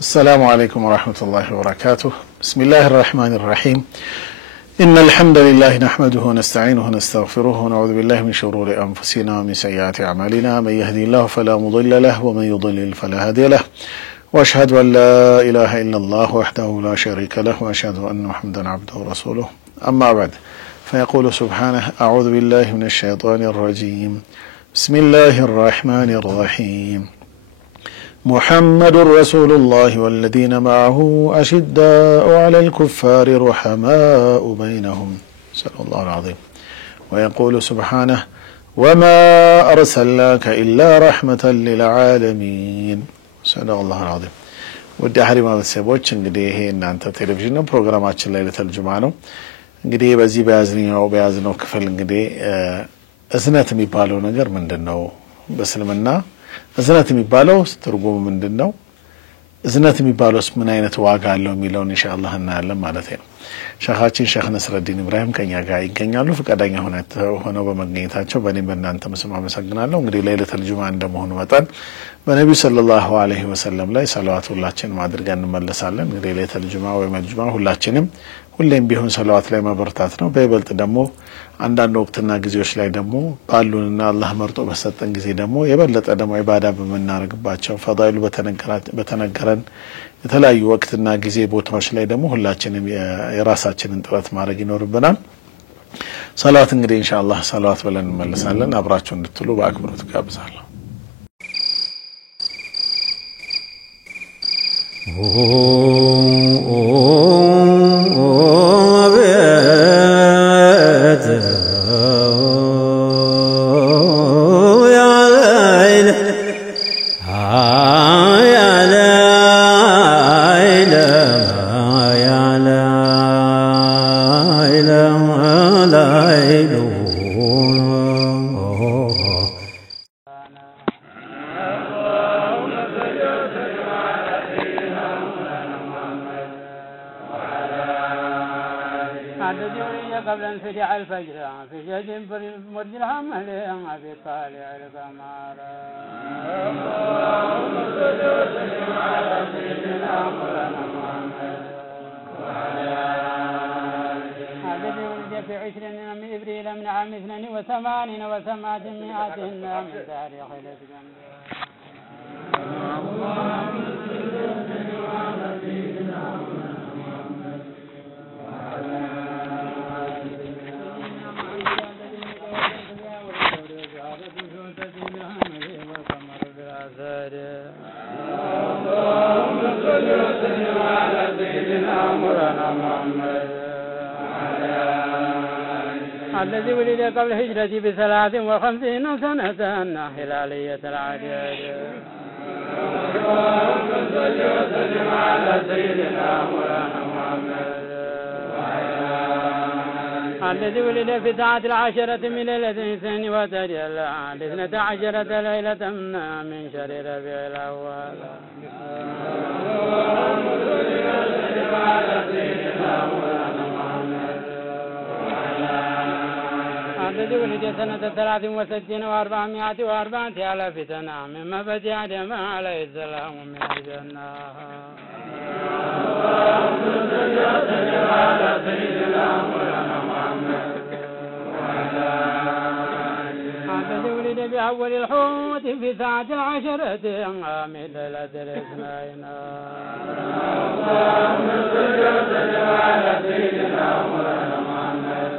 السلام عليكم ورحمة الله وبركاته. بسم الله الرحمن الرحيم. إن الحمد لله نحمده ونستعينه ونستغفره ونعوذ بالله من شرور أنفسنا ومن سيئات أعمالنا من يهدي الله فلا مضل له ومن يضلل فلا هادي له وأشهد أن لا إله إلا الله وحده لا شريك له وأشهد أن محمدا عبده ورسوله أما بعد فيقول سبحانه أعوذ بالله من الشيطان الرجيم بسم الله الرحمن الرحيم محمد رسول الله والذين معه أشداء على الكفار رحماء بينهم صلى الله العظيم ويقول سبحانه وما أرسلناك إلا رحمة للعالمين صلى الله العظيم ودي أحرم بالسبوش እንግዲህ ይሄ እናንተ ቴሌቪዥን ነው ፕሮግራማችን ላይ ለተልጅማ ነው እንግዲህ በዚህ በያዝነው ክፍል እንግዲህ እዝነት የሚባለው ነገር ምንድነው በእስልምና እዝነት የሚባለው ትርጉሙ ምንድነው እዝነት የሚባለውስ ምን አይነት ዋጋ አለው የሚለውን ኢንሻአላህ እናያለን ማለት ነው ሸኻችን ሸኽ ነስረዲን ኢብራሂም ከኛ ጋር ይገኛሉ ፈቃደኛ ሆነው በመገኘታቸው በእኔም በእናንተም ስም አመሰግናለሁ እንግዲህ ለይለቱል ጁምዓ እንደመሆኑ መጠን በነብዩ ሰለላሁ ዐለይሂ ወሰለም ላይ ሰላዋት ሁላችንም አድርገን እንመለሳለን እንግዲህ ለይለቱል ጁምዓ ወይ መጅሙዓ ሁላችንም ሁሌም ቢሆን ሰላዋት ላይ መበርታት ነው በይበልጥ ደግሞ አንዳንድ ወቅትና ጊዜዎች ላይ ደግሞ ባሉንና አላህ መርጦ በሰጠን ጊዜ ደግሞ የበለጠ ደግሞ ኢባዳ በመናረግባቸው ፈዳኢሉ በተነገረን የተለያዩ ወቅትና ጊዜ ቦታዎች ላይ ደግሞ ሁላችንም የራሳችንን ጥረት ማድረግ ይኖርብናል ሰላዋት እንግዲህ ኢንሻአላህ ሰላዋት ብለን እንመለሳለን አብራችሁ እንድትሉ በአክብሮት ጋብዛለሁ قبل انفجاع الفجر في جد مرج الحمل في طالع القمر اللهم صل وسلم على سيدنا مولانا محمد وعلى الذي ولد في 20 من ابريل من عام 82 و800 من تاريخ الاسلام اللهم صل وسلم على سيدنا اللهم صل وسلم على سيدنا مولانا محمد الذي ولد قبل هجرتي ب53 سنة هلالية العدد اللهم صل وسلم على سيدنا مولانا محمد الذي ولد في 19 من ليلة 12 ليلة من شهر ربيع الأول اللهم صل وسلم على سيدنا مولانا محمد الذي ولد سنة 63 و404 سنة من مبت آدم عليه السلام من الجنة اللهم صل وسلم على سيدنا مولانا الذي ولد بأول الحوت في 19 من ليلة الاثنين اللهم صل وسلم على سيدنا مولانا محمد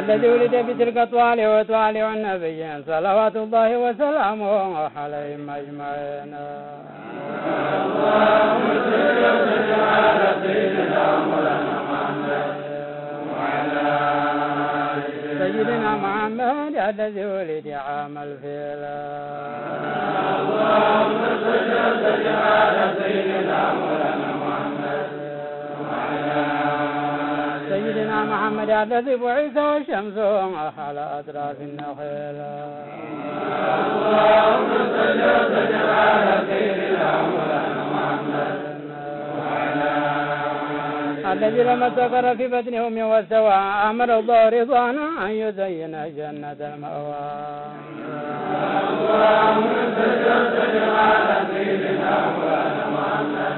الذي ولد بتلك طوال وطوالع النبي صلوات الله وسلامه عليهم أجمعين اللهم صل وسلم على سيدنا مولانا محمد سيدنا محمد الذي ولد عام الفيل اللهم صل وسلم على سيدنا مولانا محمد الذي بعث والشمس على أطراف النخيل اللهم صل وسلم على سيدنا مولانا محمد الذي لما استقر في بطن أمه واستوى أمر الله رضوانا أن يزين جنة المأوى اللهم صل وسلم على سيدنا مولانا محمد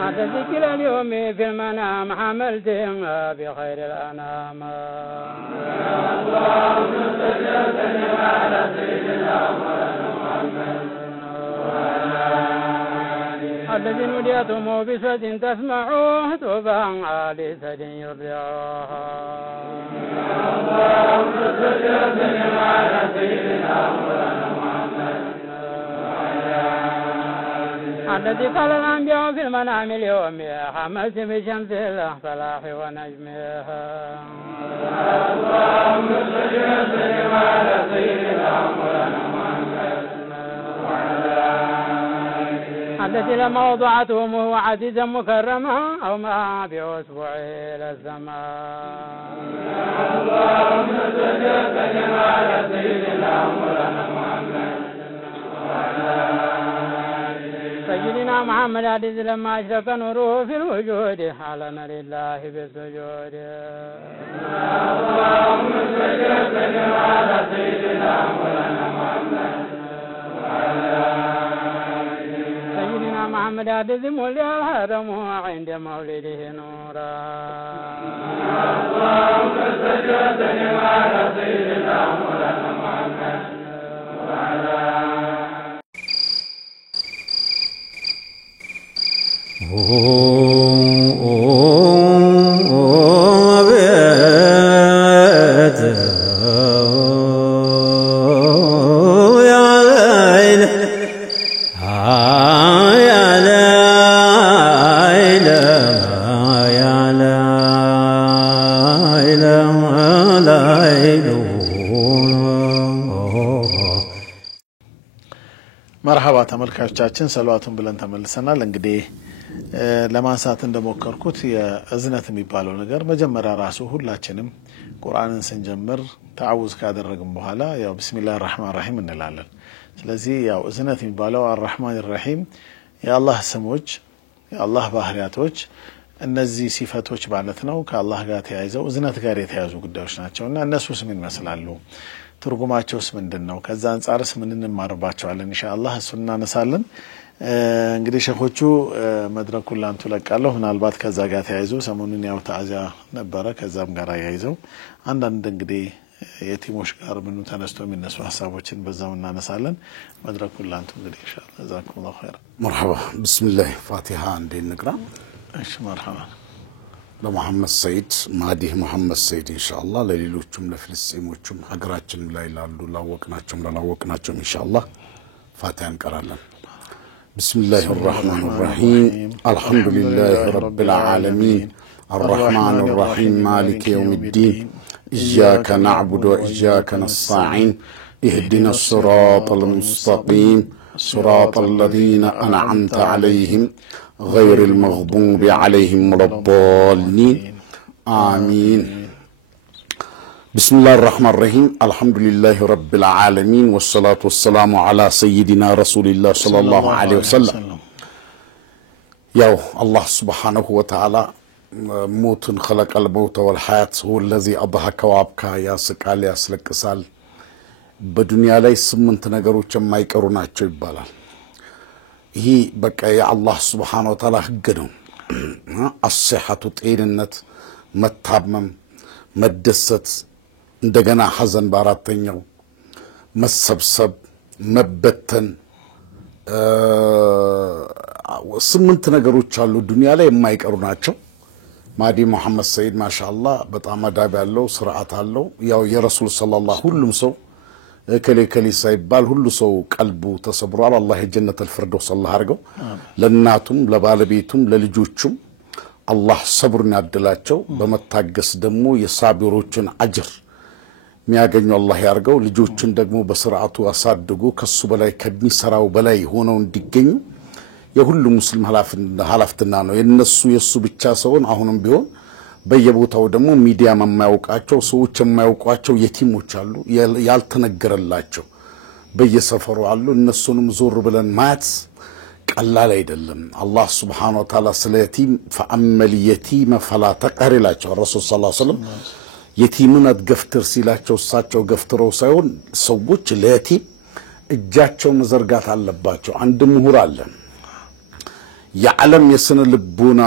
حتى ذكر اليوم في المنام حملتهم بخير الأنام اللهم صل وسلم على سيدنا مولانا محمد الذي نوديتم بصوت تسمعوه طوبى لسد يرضعها اللهم صل وسلم على سيدنا مولانا محمد الذي قال الأنبياء في المنام اليوم حملت بشمس الصلاح ونجمها اللهم صل وسلم على سيدنا مولانا محمد التي لما وضعتهم وهو عزيزا مكرما أو ما بأسبوعه إلى السماء اللهم صل وسلم على سيدنا مولانا محمد سيدنا محمد عزيز لما أشرق نوره في الوجود حالنا لله بالسجود اللهم صل وسلم على سيدنا مولانا محمد سيدنا محمد عزيز مولى الهرم عند مولده نورا اللهم صل وسلم على سيدنا مولانا محمد መርሐባ ተመልካቾቻችን ሰላዋቱን ብለን ተመልሰናል። እንግዲህ ለማንሳት እንደሞከርኩት የእዝነት የሚባለው ነገር መጀመሪያ ራሱ ሁላችንም ቁርአንን ስንጀምር ተዓውዝ ካደረግን በኋላ ያው ቢስሚላሂር ረህማኒር ረሂም እንላለን። ስለዚህ ያው እዝነት የሚባለው አርረህማኒር ረሂም የአላህ ስሞች የአላህ ባህሪያቶች እነዚህ ሲፈቶች ማለት ነው ከአላህ ጋር ተያይዘው እዝነት ጋር የተያዙ ጉዳዮች ናቸውና እነሱስ ምን ይመስላሉ ትርጉማቸውስ ምንድነው ከዛ አንፃርስ ምን እንማርባቸዋለን ኢንሻአላህ እሱን እናነሳለን። እንግዲህ ሸኾቹ መድረኩን ላንቱ ለቃለሁ ምናልባት ከዛ ጋር ተያይዞ ሰሞኑን ያው ተዓዚያ ነበረ ከዛም ጋር ያይዘው አንዳንድ እንግዲህ የቲሞች ጋር ምኑ ተነስቶ የሚነሱ ሐሳቦችን በዛው እናነሳለን። መድረኩን ላንቱ እንግዲህ ኢንሻአላህ ጀዛኩሙላሁ ኸይራ مرحبا بسم الله فاتحة عندي نقرأ እሺ مرحبا ለሙሐመድ ሰይድ ማዲህ ሙሐመድ ሰይድ ኢንሻአላህ ለሌሎችም ለፍልስጤሞችም ሀገራችን ላይ ላሉ ላወቅናቸውም ላላወቅናቸውም ኢንሻአላህ ፋቲሃ እንቀራለን። بسم الله الرحمن الرحيم الحمد لله رب العالمين الرحمن الرحيم مالك يوم الدين إياك نعبد وإياك نستعين اهدنا الصراط المستقيم صراط الذين أنعمت عليهم غير المغضوب عليهم ولا الضالين آمين. بسم الله الرحمن الرحيم الحمد لله رب العالمين والصلاة والسلام على سيدنا رسول الله صلى الله عليه وسلم. يا الله سبحانه وتعالى موت خلق الموت والحياة هو الذي أضحك وأبكى يا سكال يا سلكسال በዱንያ ላይ 8 ነገሮች የማይቀሩ ናቸው ይባላል። ይሄ በቃ የአላህ Subhanahu Wa Ta'ala ህግ ነው። አስሐቱ ጤንነት መታመም መደሰት እንደገና ሐዘን በአራተኛው መሰብሰብ መበተን 8 ነገሮች አሉ ዱንያ ላይ የማይቀሩ ናቸው። ማዲ ሙሐመድ ሰይድ ማሻአላህ በጣም አዳብ ያለው ስርዓት አለው። ያው የረሱል ሰለላሁ ሁሉም ሰው ከሌ ሳይባል ሁሉ ሰው ቀልቡ ተሰብሯል። አላህ የጀነት الفردوس አላህ አርገው ለናቱም ለባለቤቱም ለልጆቹም አላህ ሰብሩን ያድላቸው በመታገስ ደግሞ የሳቢሮችን አጅር የሚያገኙ አላህ ያርገው። ልጆችን ደግሞ በስርዓቱ አሳድጎ ከሱ በላይ ከሚሰራው በላይ ሆነው እንዲገኙ የሁሉ ሙስሊም ሐላፍትና ነው። የነሱ የሱ ብቻ ሰውን አሁንም ቢሆን በየቦታው ደግሞ ሚዲያ የማያውቃቸው ሰዎች የማያውቋቸው የቲሞች አሉ ያልተነገረላቸው በየሰፈሩ አሉ እነሱንም ዞር ብለን ማት ቀላል አይደለም አላህ Subhanahu Wa Ta'ala ስለ የቲም فأمل اليتيم فلا تقهر ይላቸው ረሱል ሰለላሁ ዐለይሂ ወሰለም የቲምን አትገፍትር ሲላቸው እሳቸው ገፍትረው ሳይሆን ሰዎች ለየቲም እጃቸው መዘርጋት አለባቸው አንድ ምሁር አለ የዓለም የስነ ልቦና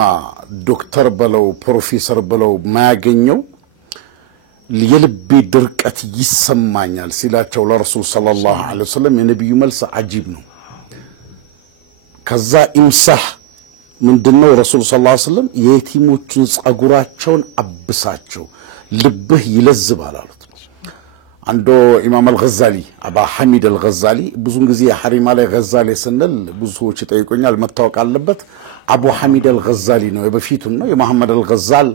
ዶክተር በለው ፕሮፌሰር በለው ማያገኘው የልብ ድርቀት ይሰማኛል ሲላቸው ለረሱል ሰለላሁ ዐለይሂ ወሰለም የነብዩ መልስ አጂብ ነው ከዛ ኢምሳህ ምንድነው ረሱል ሰለላሁ ዐለይሂ ወሰለም የቲሞችን ጸጉራቸውን አብሳቸው ልብህ ይለዝባል አሉት አንዶ ኢማም አልገዛሊ አባ ሐሚድ አልገዛሊ ብዙን ጊዜ ሐሪማ ላይ ገዛሊ ስንል ብዙዎች ይጠይቁኛል መታወቅ አለበት አቡ ሐሚድ አልገዛሊ ነው በፊቱ ነው የመሐመድ አልገዛል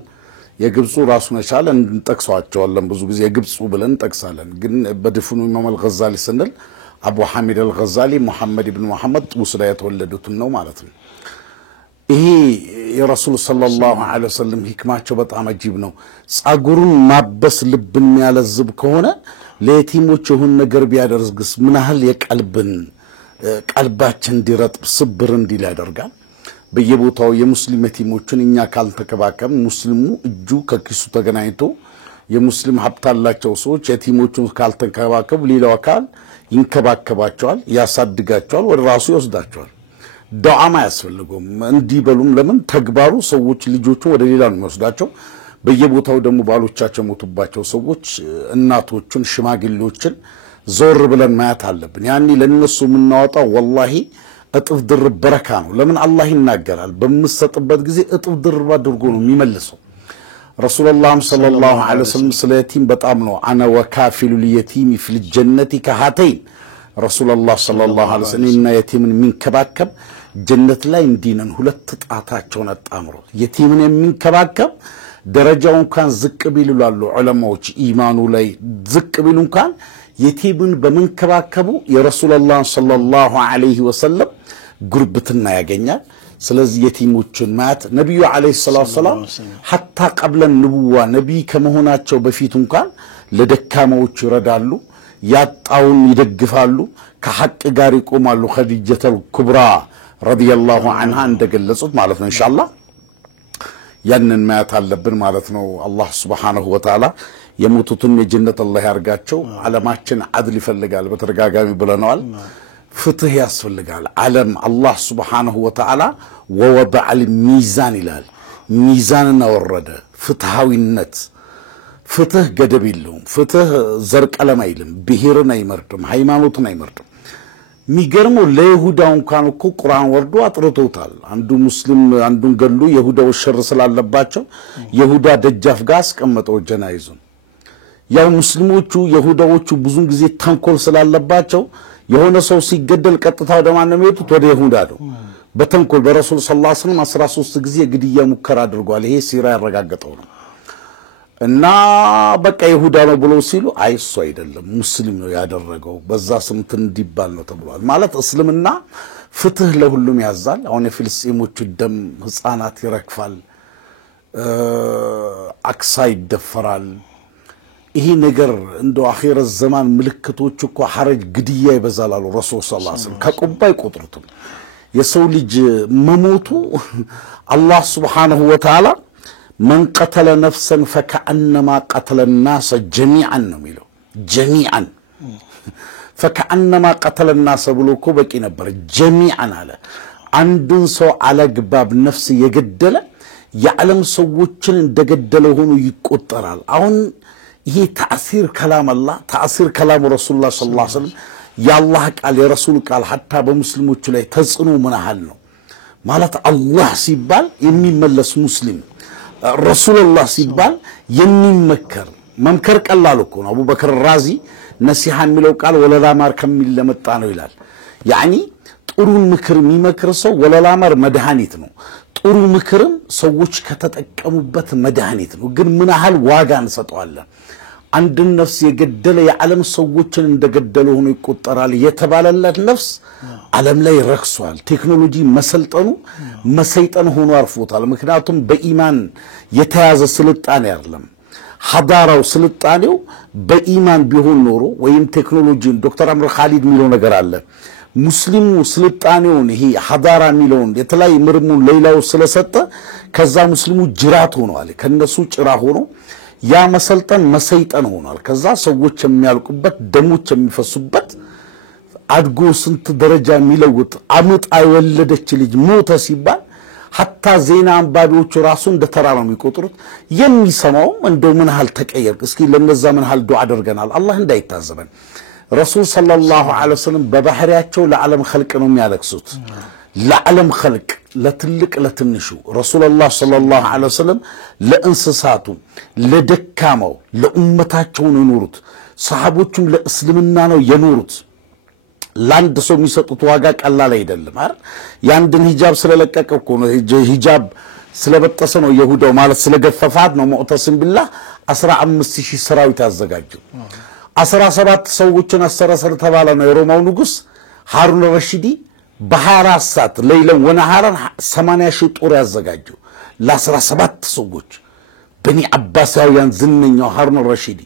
የግብፁ ራሱን የቻለ እንጠቅሷቸዋለን ብዙ ጊዜ የግብፁ ብለን እንጠቅሳለን ግን በድፍኑ ኢማም አልገዛሊ ስንል አቡ ሐሚድ አልገዛሊ መሐመድ ኢብኑ መሐመድ ሙስላ የተወለዱት ነው ማለት ነው ይሄ የረሱል ሰለላሁ ዐለይሂ ወሰለም ህክማቸው በጣም አጂብ ነው ጸጉሩን ማበስ ልብን ያለዝብ ከሆነ ለየቲሞች የሆነ ነገር ቢያደርግስ ምን ያህል የቀልብን ቀልባችን እንዲረጥብ ስብር እንዲል ያደርጋል በየቦታው የሙስሊም የቲሞችን እኛ ካልተከባከብ ሙስሊሙ እጁ ከኪሱ ተገናኝቶ የሙስሊም ሀብታላቸው ሰዎች የቲሞቹን ካልተከባከቡ ሌላው አካል ይንከባከባቸዋል ያሳድጋቸዋል ወደ ራሱ ይወስዳቸዋል ዱዓማ ያስፈልገው እንዲበሉም ለምን ተግባሩ ሰዎች ልጆቹ ወደ ሌላ ነው የሚወስዳቸው በየቦታው ደግሞ ባሎቻቸው ሞቱባቸው ሰዎች እናቶችን ሽማግሌዎችን ዞር ብለን ማያት አለብን ያኒ ለነሱ ምናወጣው ወላሂ እጥፍ ድርብ በረካ ነው ለምን አላህ ይናገራል በመሰጥበት ጊዜ እጥፍ ድርብ አድርጎ ነው የሚመልሰው ረሱላህ ሰለላሁ ዐለይሂ ወሰለም ስለየቲም በጣም ነው አና ወካፊሉ ለየቲም في الجنه كهاتين ረሱላህ ሰለላሁ ዐለይሂ ወሰለም እና የቲምን ሚንከባከብ ጀነት ላይ እንዲነን ሁለት ጣታቸውን አጣምሮ የቲምን የሚንከባከብ ደረጃውን ካን ዝቅ ቢሉላሉ ዑለማዎች ኢማኑ ላይ ዝቅ ቢሉን ካን የቲምን በመንከባከቡ የረሱላህ ሰለላሁ ዐለይሂ ወሰለም ጉርብትና ያገኛል ስለዚህ የቲሞችን ማት ነብዩ ዐለይሂ ሰላቱ ሰላም hatta قبل النبوة ነብይ ከመሆናቸው በፊት እንኳን ለደካማዎች ይረዳሉ ያጣውን ይደግፋሉ ከሐቅ ጋር ይቆማሉ ኸዲጀተል ኩብራ ረዲየላሁ ዐንሃ እንደገለጹት ማለት ነው ኢንሻአላህ ያንን ማያት አለብን ማለት ነው አላህ Subhanahu Wa Ta'ala የሞቱትን የጀነት አላህ ያርጋቸው ዓለማችን አድል ይፈልጋል በተረጋጋሚ ብለናል ፍትህ ያስፈልጋል ዓለም አላህ Subhanahu Wa Ta'ala ወወضع الميزان ይላል ሚዛንን አወረደ ፍትሃዊነት ፍትህ ገደብ የለውም ፍትህ ዘር ቀለም አይልም ብሔርን አይመርጥም ሃይማኖትን አይመርጥም ሚገርመው ለይሁዳው እንኳን እኮ ቁርአን ወርዶ አጥርቶታል አንዱ ሙስሊም አንዱን ገሉ ይሁዳው ሸር ስላለባቸው ይሁዳ ደጃፍ ጋር አስቀመጠው ጀናይዙን ያው ሙስሊሞቹ ይሁዳዎቹ ብዙን ጊዜ ተንኮል ስላለባቸው የሆነ ሰው ሲገደል ቀጥታ ወደ ማን ነው የሚሄዱት ወደ ይሁዳ ነው በተንኮል በረሱል ሰለላሁ ዐለይሂ ወሰለም 13 ጊዜ ግድያ ሙከራ አድርጓል ይሄ ሲራ ያረጋግጠው ነው እና በቃ ይሁዳ ነው ብሎ ሲሉ አይሱ አይደለም ሙስሊም ነው ያደረገው በዛ ስምት እንዲባል ነው ተብሏል ማለት እስልምና ፍትህ ለሁሉም ያዛል አሁን የፍልስጤሞቹ ደም ህፃናት ይረክፋል አክሳ ይደፈራል ይሄ ነገር እንደ አኺር ዘመን ምልክቶች እኮ ሐረጅ ግድያ ይበዛላሉ ረሱል ሰለላሁ ዐለይሂ ወሰለም ከቁባይ ቁጥሩት የሰው ልጅ መሞቱ አላህ Subhanahu Wa Ta'ala من قتل نفسا فكأنما قتل الناس جميعا نميلو جميعا فكأنما قتل الناس بلوكو بكي نبر جميعا على عندن سو على قباب نفس يقدل يعلم سووچن دقدله هونو يقطرال اون هي تأثير كلام الله تأثير كلام رسول الله صلى الله عليه وسلم يا الله قال يا رسول قال حتى بمسلموچ ላይ ተጽኖ ምን ያህል ነው ማለት አላህ ሲባል የሚመለስ ሙስሊም ረሱላህ ሲባል የሚመከር መምከር ቀላል እኮ ነው አቡበከር ራዚ ነሲሃ የሚለው ቃል ወለላ ማር ከሚል ለመጣ ነው ይላል ያኒ ጥሩን ምክር የሚመክር ሰው ወለላ ማር መድኃኒት ነው ጥሩ ምክርም ሰዎች ከተጠቀሙበት መድኃኒት ነው ግን ምን ያህል ዋጋ እንሰጠዋለን አንድ ነፍስ የገደለ የዓለም ሰዎችን እንደገደለ ሆኖ ይቆጠራል የተባለለት ነፍስ ዓለም ላይ ረክሷል። ቴክኖሎጂ መሰይጠን ሆኖ አርፎታል። ምክንያቱም በኢማን የተያዘ ስልጣኔ አይደለም። ሐዳራው ስልጣኔው በኢማን ቢሆን ኖሮ ወይም ቴክኖሎጂን ዶክተር አምር ኻሊድ የሚለው ነገር አለ። ሙስሊሙ ስልጣኔውን ይሄ ሐዳራ የሚለውን የተለያየ ምርሙን ሌላው ስለሰጠ ከዛ ሙስሊሙ ጅራት ሆኗል። ከነሱ ጭራ ሆኖ ያ መሰልጠን መሰይጠን ሆኗል። ከዛ ሰዎች የሚያልቁበት ደሞች የሚፈሱበት አድጎ ስንት ደረጃ የሚለውጥ አምጣ የወለደች ልጅ ሞተ ሲባል ሐታ ዜና አንባቢዎቹ ራሱ እንደተራ ነው የሚቆጥሩት። የሚሰማው እንደው ምን ሐል ተቀየር እስኪ ለነዛ ምን ሐል ዱዓ አድርገናል አላህ እንዳይታዘበን። ረሱል ሰለላሁ ዐለይሂ ወሰለም በባህሪያቸው ለዓለም ኸልቅ ነው የሚያለቅሱት። ለዓለም ኸልቅ ለትልቅ ለትንሹ ረሱላህ ሰለላሁ ዐለይሂ ወሰለም ለእንስሳቱ ለደካማው ለኡመታቸው ነው የኖሩት። ሰሃቦቹም ለእስልምና ነው የኖሩት። ላንድ ሰው የሚሰጡት ዋጋ ቀላል አይደለም አይደል? ያንድን ሂጃብ ስለለቀቀ እኮ ነው ሂጃብ ስለበጠሰ ነው ይሁዳው ማለት ስለገፈፋት ነው ሙዕተሲም ቢላህ 15000 ሰራዊት ያዘጋጀው። 17 ሰዎችን አሰረ ስለተባለ ነው የሮማው ንጉስ ሃሩን ረሺዲ በ24 ሰዓት ለይለን ወነሃራን 80000 ጦር ያዘጋጀው ለ17 ሰዎች። በኒ አባሳውያን ዝነኛው ሃሩን ረሺዲ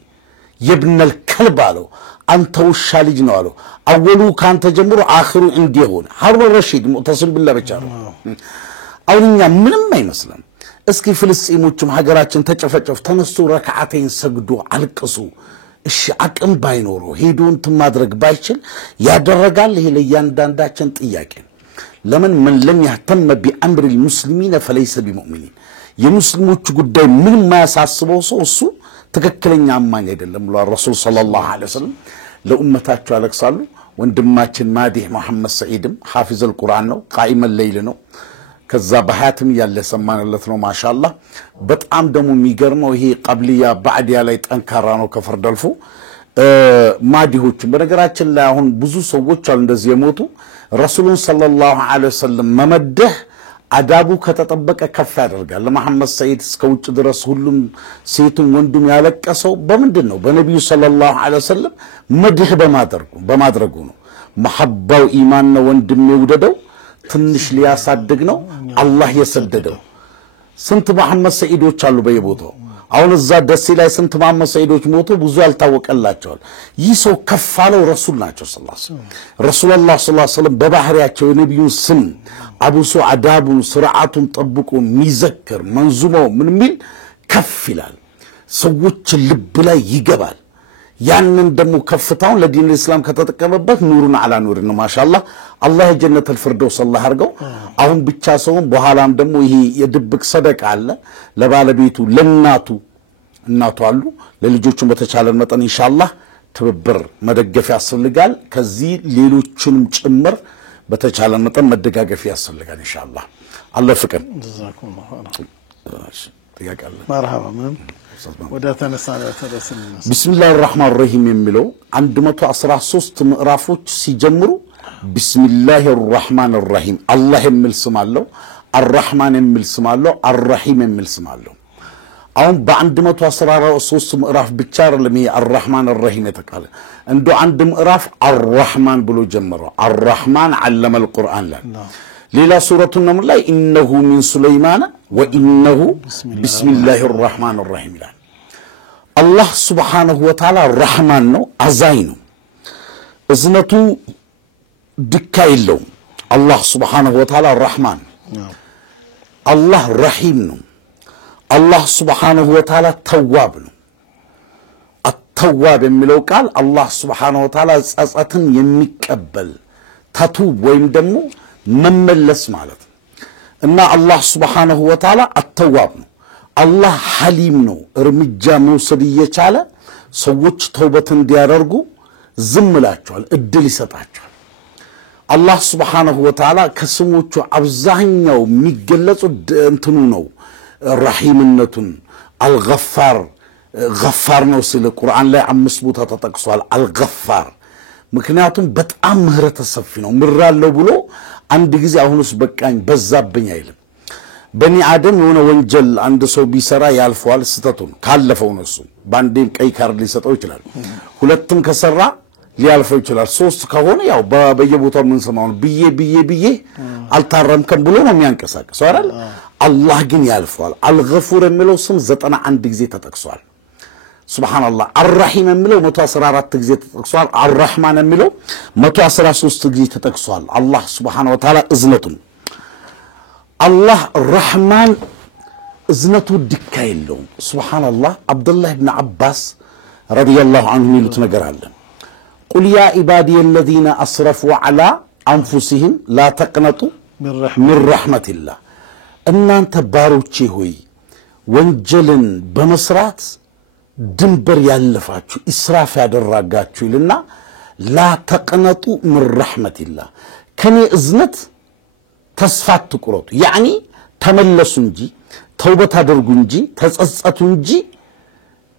የብነል ከልብ አለው አንተ ውሻ ልጅ ነው አለው። አወሉ ካንተ ጀምሮ አኺሩ እንዲሆን ሃሩን ረሺድ ሙዕተሲም ቢላህ ብቻ ነው። አሁንኛ ምንም አይመስልም። እስኪ ፍልስጤሞችም ሀገራችን ተጨፈጨፍ ተነሱ ረካዓተን ሰግዶ አልቅሱ። እሺ አቅም ባይኖረው ሄዶን ማድረግ ባይችል ያደረጋል። ይሄ ለያንዳንዳችን ጥያቄ ለምን ምን ለም ያህተም በአምር المسلمين فليس بمؤمن የሙስሊሞች ጉዳይ ምን ማያሳስበው ሰው እሱ ትክክለኛ አማኝ አይደለም ብሎ ረሱል ሰለላሁ ዐለይሂ ወሰለም ለኡመታቸው ያለቅሳሉ። ወንድማችን ማዲህ መሐመድ ሰዒድም ሐፊዘል ቁርአን ነው ቃኢመል ለይል ነው። ከዛ በሐያትም ያለ ሰማንለት ነው ማሻአላህ። በጣም ደሞ የሚገርመው ይሄ ቀብሊያ ባዕዲያ ላይ ጠንካራ ነው ከፈርደልፉ ማዲሆች። በነገራችን ላይ አሁን ብዙ ሰዎች አሉ እንደዚህ የሞቱ ረሱሉን ሰለላሁ ዐለይሂ ወሰለም መመደህ አዳቡ ከተጠበቀ ከፍ ያደርጋል። ለመሐመድ ሰዒድ እስከ ውጭ ድረስ ሁሉም ሴቱም ወንዱም ያለቀሰው በምንድነው? በነብዩ ሰለላሁ ዐለይሂ ወሰለም መድህ በማድረጉ ነው። መሐባው ኢማን ነው። ወንድም ይወደደው ትንሽ ሊያሳድግ ነው አላህ የሰደደው። ስንት መሐመድ ሰዒዶች አሉ በየቦታው። አሁን እዛ ደሴ ላይ ስንት መሐመድ ሰዒዶች ሞቱ ብዙ ያልታወቀላቸው። ይህ ሰው ከፋለው ረሱል ናቸው ሰለላሁ ዐለይሂ ወሰለም። ረሱላህ ሰለላሁ ዐለይሂ ወሰለም በባህሪያቸው የነብዩን ስም አቡሱ አዳቡን ስርዓቱን ጠብቆ ሚዘክር መንዙማው ምን ሚል ከፍ ይላል። ሰዎች ልብ ላይ ይገባል። ያንን ደሞ ከፍታውን ለዲን እስላም ከተጠቀመበት ኑሩን አላ ኑር ነው ማሻአላህ። አላህ የጀነተል ፍርደውስ አላህ አርገው። አሁን ብቻ ሰውን በኋላም ደሞ ይሄ የድብቅ ሰደቃ አለ ለባለቤቱ ለናቱ እናቱ አሉ ለልጆቹም በተቻለ መጠን ኢንሻአላህ ትብብር መደገፍ ያስፈልጋል። ከዚህ ሌሎችንም ጭምር በተቻለ መጠን መደጋገፍ ያስፈልጋል ኢንሻአላህ። አላህ ፍቅር ጀዛኩሙላህ ኸይር ጥያቄ መርሐባ ምን ወደ ተነሳለ ተደስም ቢስሚላሂር ረህማኒር ረሂም የሚለው 113 ምዕራፎች ሲጀምሩ ቢስሚላሂር ረህማኒር ረሂም አላህ የሚል ስም አለው። አርረህማን የሚል ስም አለው። አርረሂም የሚል ስም አለው። አሁን በ113 ምዕራፍ ብቻ አይደለም ይሄ አርረህማን አርረሂም የተቃለ እንዶ አንድ ምዕራፍ አርረህማን ብሎ ጀመረው። አርረህማን علمል ቁርአን ላይ ሌላ ሱረቱ ነምል ላይ ኢነሁ ሚን ሱለይማን ወኢነሁ ቢስሚላሂር ረህማኒር ረሂም ይላል። አላህ ሱብሓነሁ ወተዓላ ረህማን ነው፣ አዛኝ ነው። እዝነቱ ድካ የለውም። አላህ ሱብሓነሁ ወተዓላ ረህማን አላህ ረሂም ነው። አላህ ሱብሓነሁ ወተዓላ ተዋብ ነው። አተዋብ የሚለው ቃል አላህ ሱብሓነሁ ወተዓላ ጸጸትን የሚቀበል ተቱብ ወይም ደግሞ መመለስ ማለት እና አላህ ሱብሓነሁ ወተዓላ አተዋብ ነው። አላህ ሐሊም ነው። እርምጃ መውሰድ እየቻለ ሰዎች ተውበት እንዲያደርጉ ዝም ይላቸዋል፣ እድል ይሰጣቸዋል። አላህ ሱብሓነሁ ወተዓላ ከስሞቹ አብዛኛው የሚገለጹ እንትኑ ነው ረሂምነቱን። አልገፋር ገፋር ነው ሲል ቁርአን ላይ 5 ቦታ ተጠቅሷል አልገፋር። ምክንያቱም በጣም ምህረት ሰፊ ነው። ምራለው ብሎ አንድ ጊዜ አሁንስ በቃኝ በዛብኝ አይልም። በኒ አደም የሆነ ወንጀል አንድ ሰው ቢሰራ ያልፈዋል ስተቱን ካለፈው ነው እሱ ባንዴም ቀይ ካርድ ሊሰጠው ይችላል ሁለትም ከሰራ ሊያልፈው ይችላል ሶስት ከሆነ ያው በየቦታው ምን ሰማው ብዬ አልታረምከም ብሎ ነው የሚያንቀሳቀሰው አይደል አላህ ግን ያልፈዋል አልገፉር የሚለው ስም 91 ጊዜ ተጠቅሷል ሱብሃንአላህ አርረሂም የሚለው 114 ጊዜ ተጠቅሷል አርረህማን የሚለው 113 ጊዜ ተጠቅሷል አላህ ሱብሃነሁ ወተዓላ እዝነቱን አላህ ረህማን እዝነቱ ድካ የለውም ሱብሃንአላህ አብዱላህ ኢብኑ አባስ ረዲየላሁ ዐንሁ ይሉት ነገር አለ قل يا عبادي الذين اسرفوا على انفسهم لا تقنطوا من رحمه الله እናንተ ባሮቼ ሆይ ወንጀልን በመስራት ድንበር ያለፋችሁ እስራፍ ያደረጋችሁ ይልና لا تقنطوا من رحمه الله ከኔ እዝነት ተስፋ አትቁረጡ ያኒ ተመለሱ እንጂ ተውበት አድርጉ እንጂ ተጸጸቱ እንጂ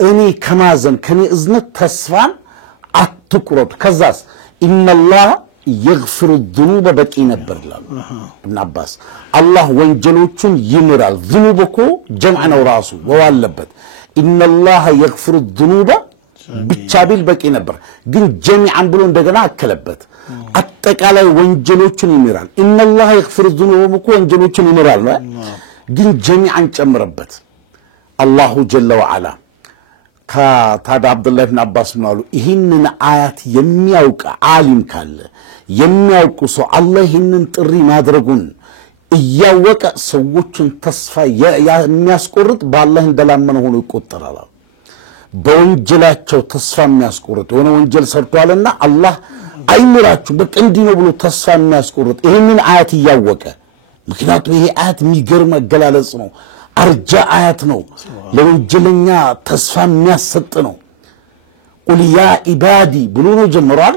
እኔ ከማዘን ከኔ እዝነት ተስፋን አትቁረጡ ከዛስ ኢነላህ يغفر الذنوب በቂ ነበር ይላል ኢብኑ አባስ አላህ ወንጀሎችን ይምራል ذنوبኮ ጀምዕ ነው ራሱ ወዋለበት ኢነላህ يغفر الذنوب ብቻ ቢል በቂ ነበር ግን ጀሚዓን ብሎ እንደገና አከለበት አጠቃላይ ወንጀሎችን ይምራል ኢነላህ يغفر الذنوب ወንጀሎችን ይምራል ነው ግን ጀሚዓን ጨምረበት አላሁ ጀለ ወዐላ ከታዳ አብዱላህ ኢብኑ አባስ ነው ይሄንን አያት የሚያውቅ ዓሊም ካለ የሚያውቁ ሰው አላህ ይሄንን ጥሪ ማድረጉን እያወቀ ሰዎችን ተስፋ የሚያስቆርጥ በአላህ እንደላመነ ሆኖ ይቆጠራል በወንጀላቸው ተስፋ የሚያስቆርጥ ሆነ ወንጀል ሰርቷልና አላህ አይምራችሁ በቃ እንዲህ ነው ብሎ ተስፋ የሚያስቆርጥ ይሄንን አያት እያወቀ ምክንያቱም ይሄ አያት የሚገርም አገላለጽ ነው አርጃ አያት ነው ለወንጀለኛ ተስፋ የሚያሰጥ ነው ቁል ያ ኢባዲ ብሎ ነው ጀምሯል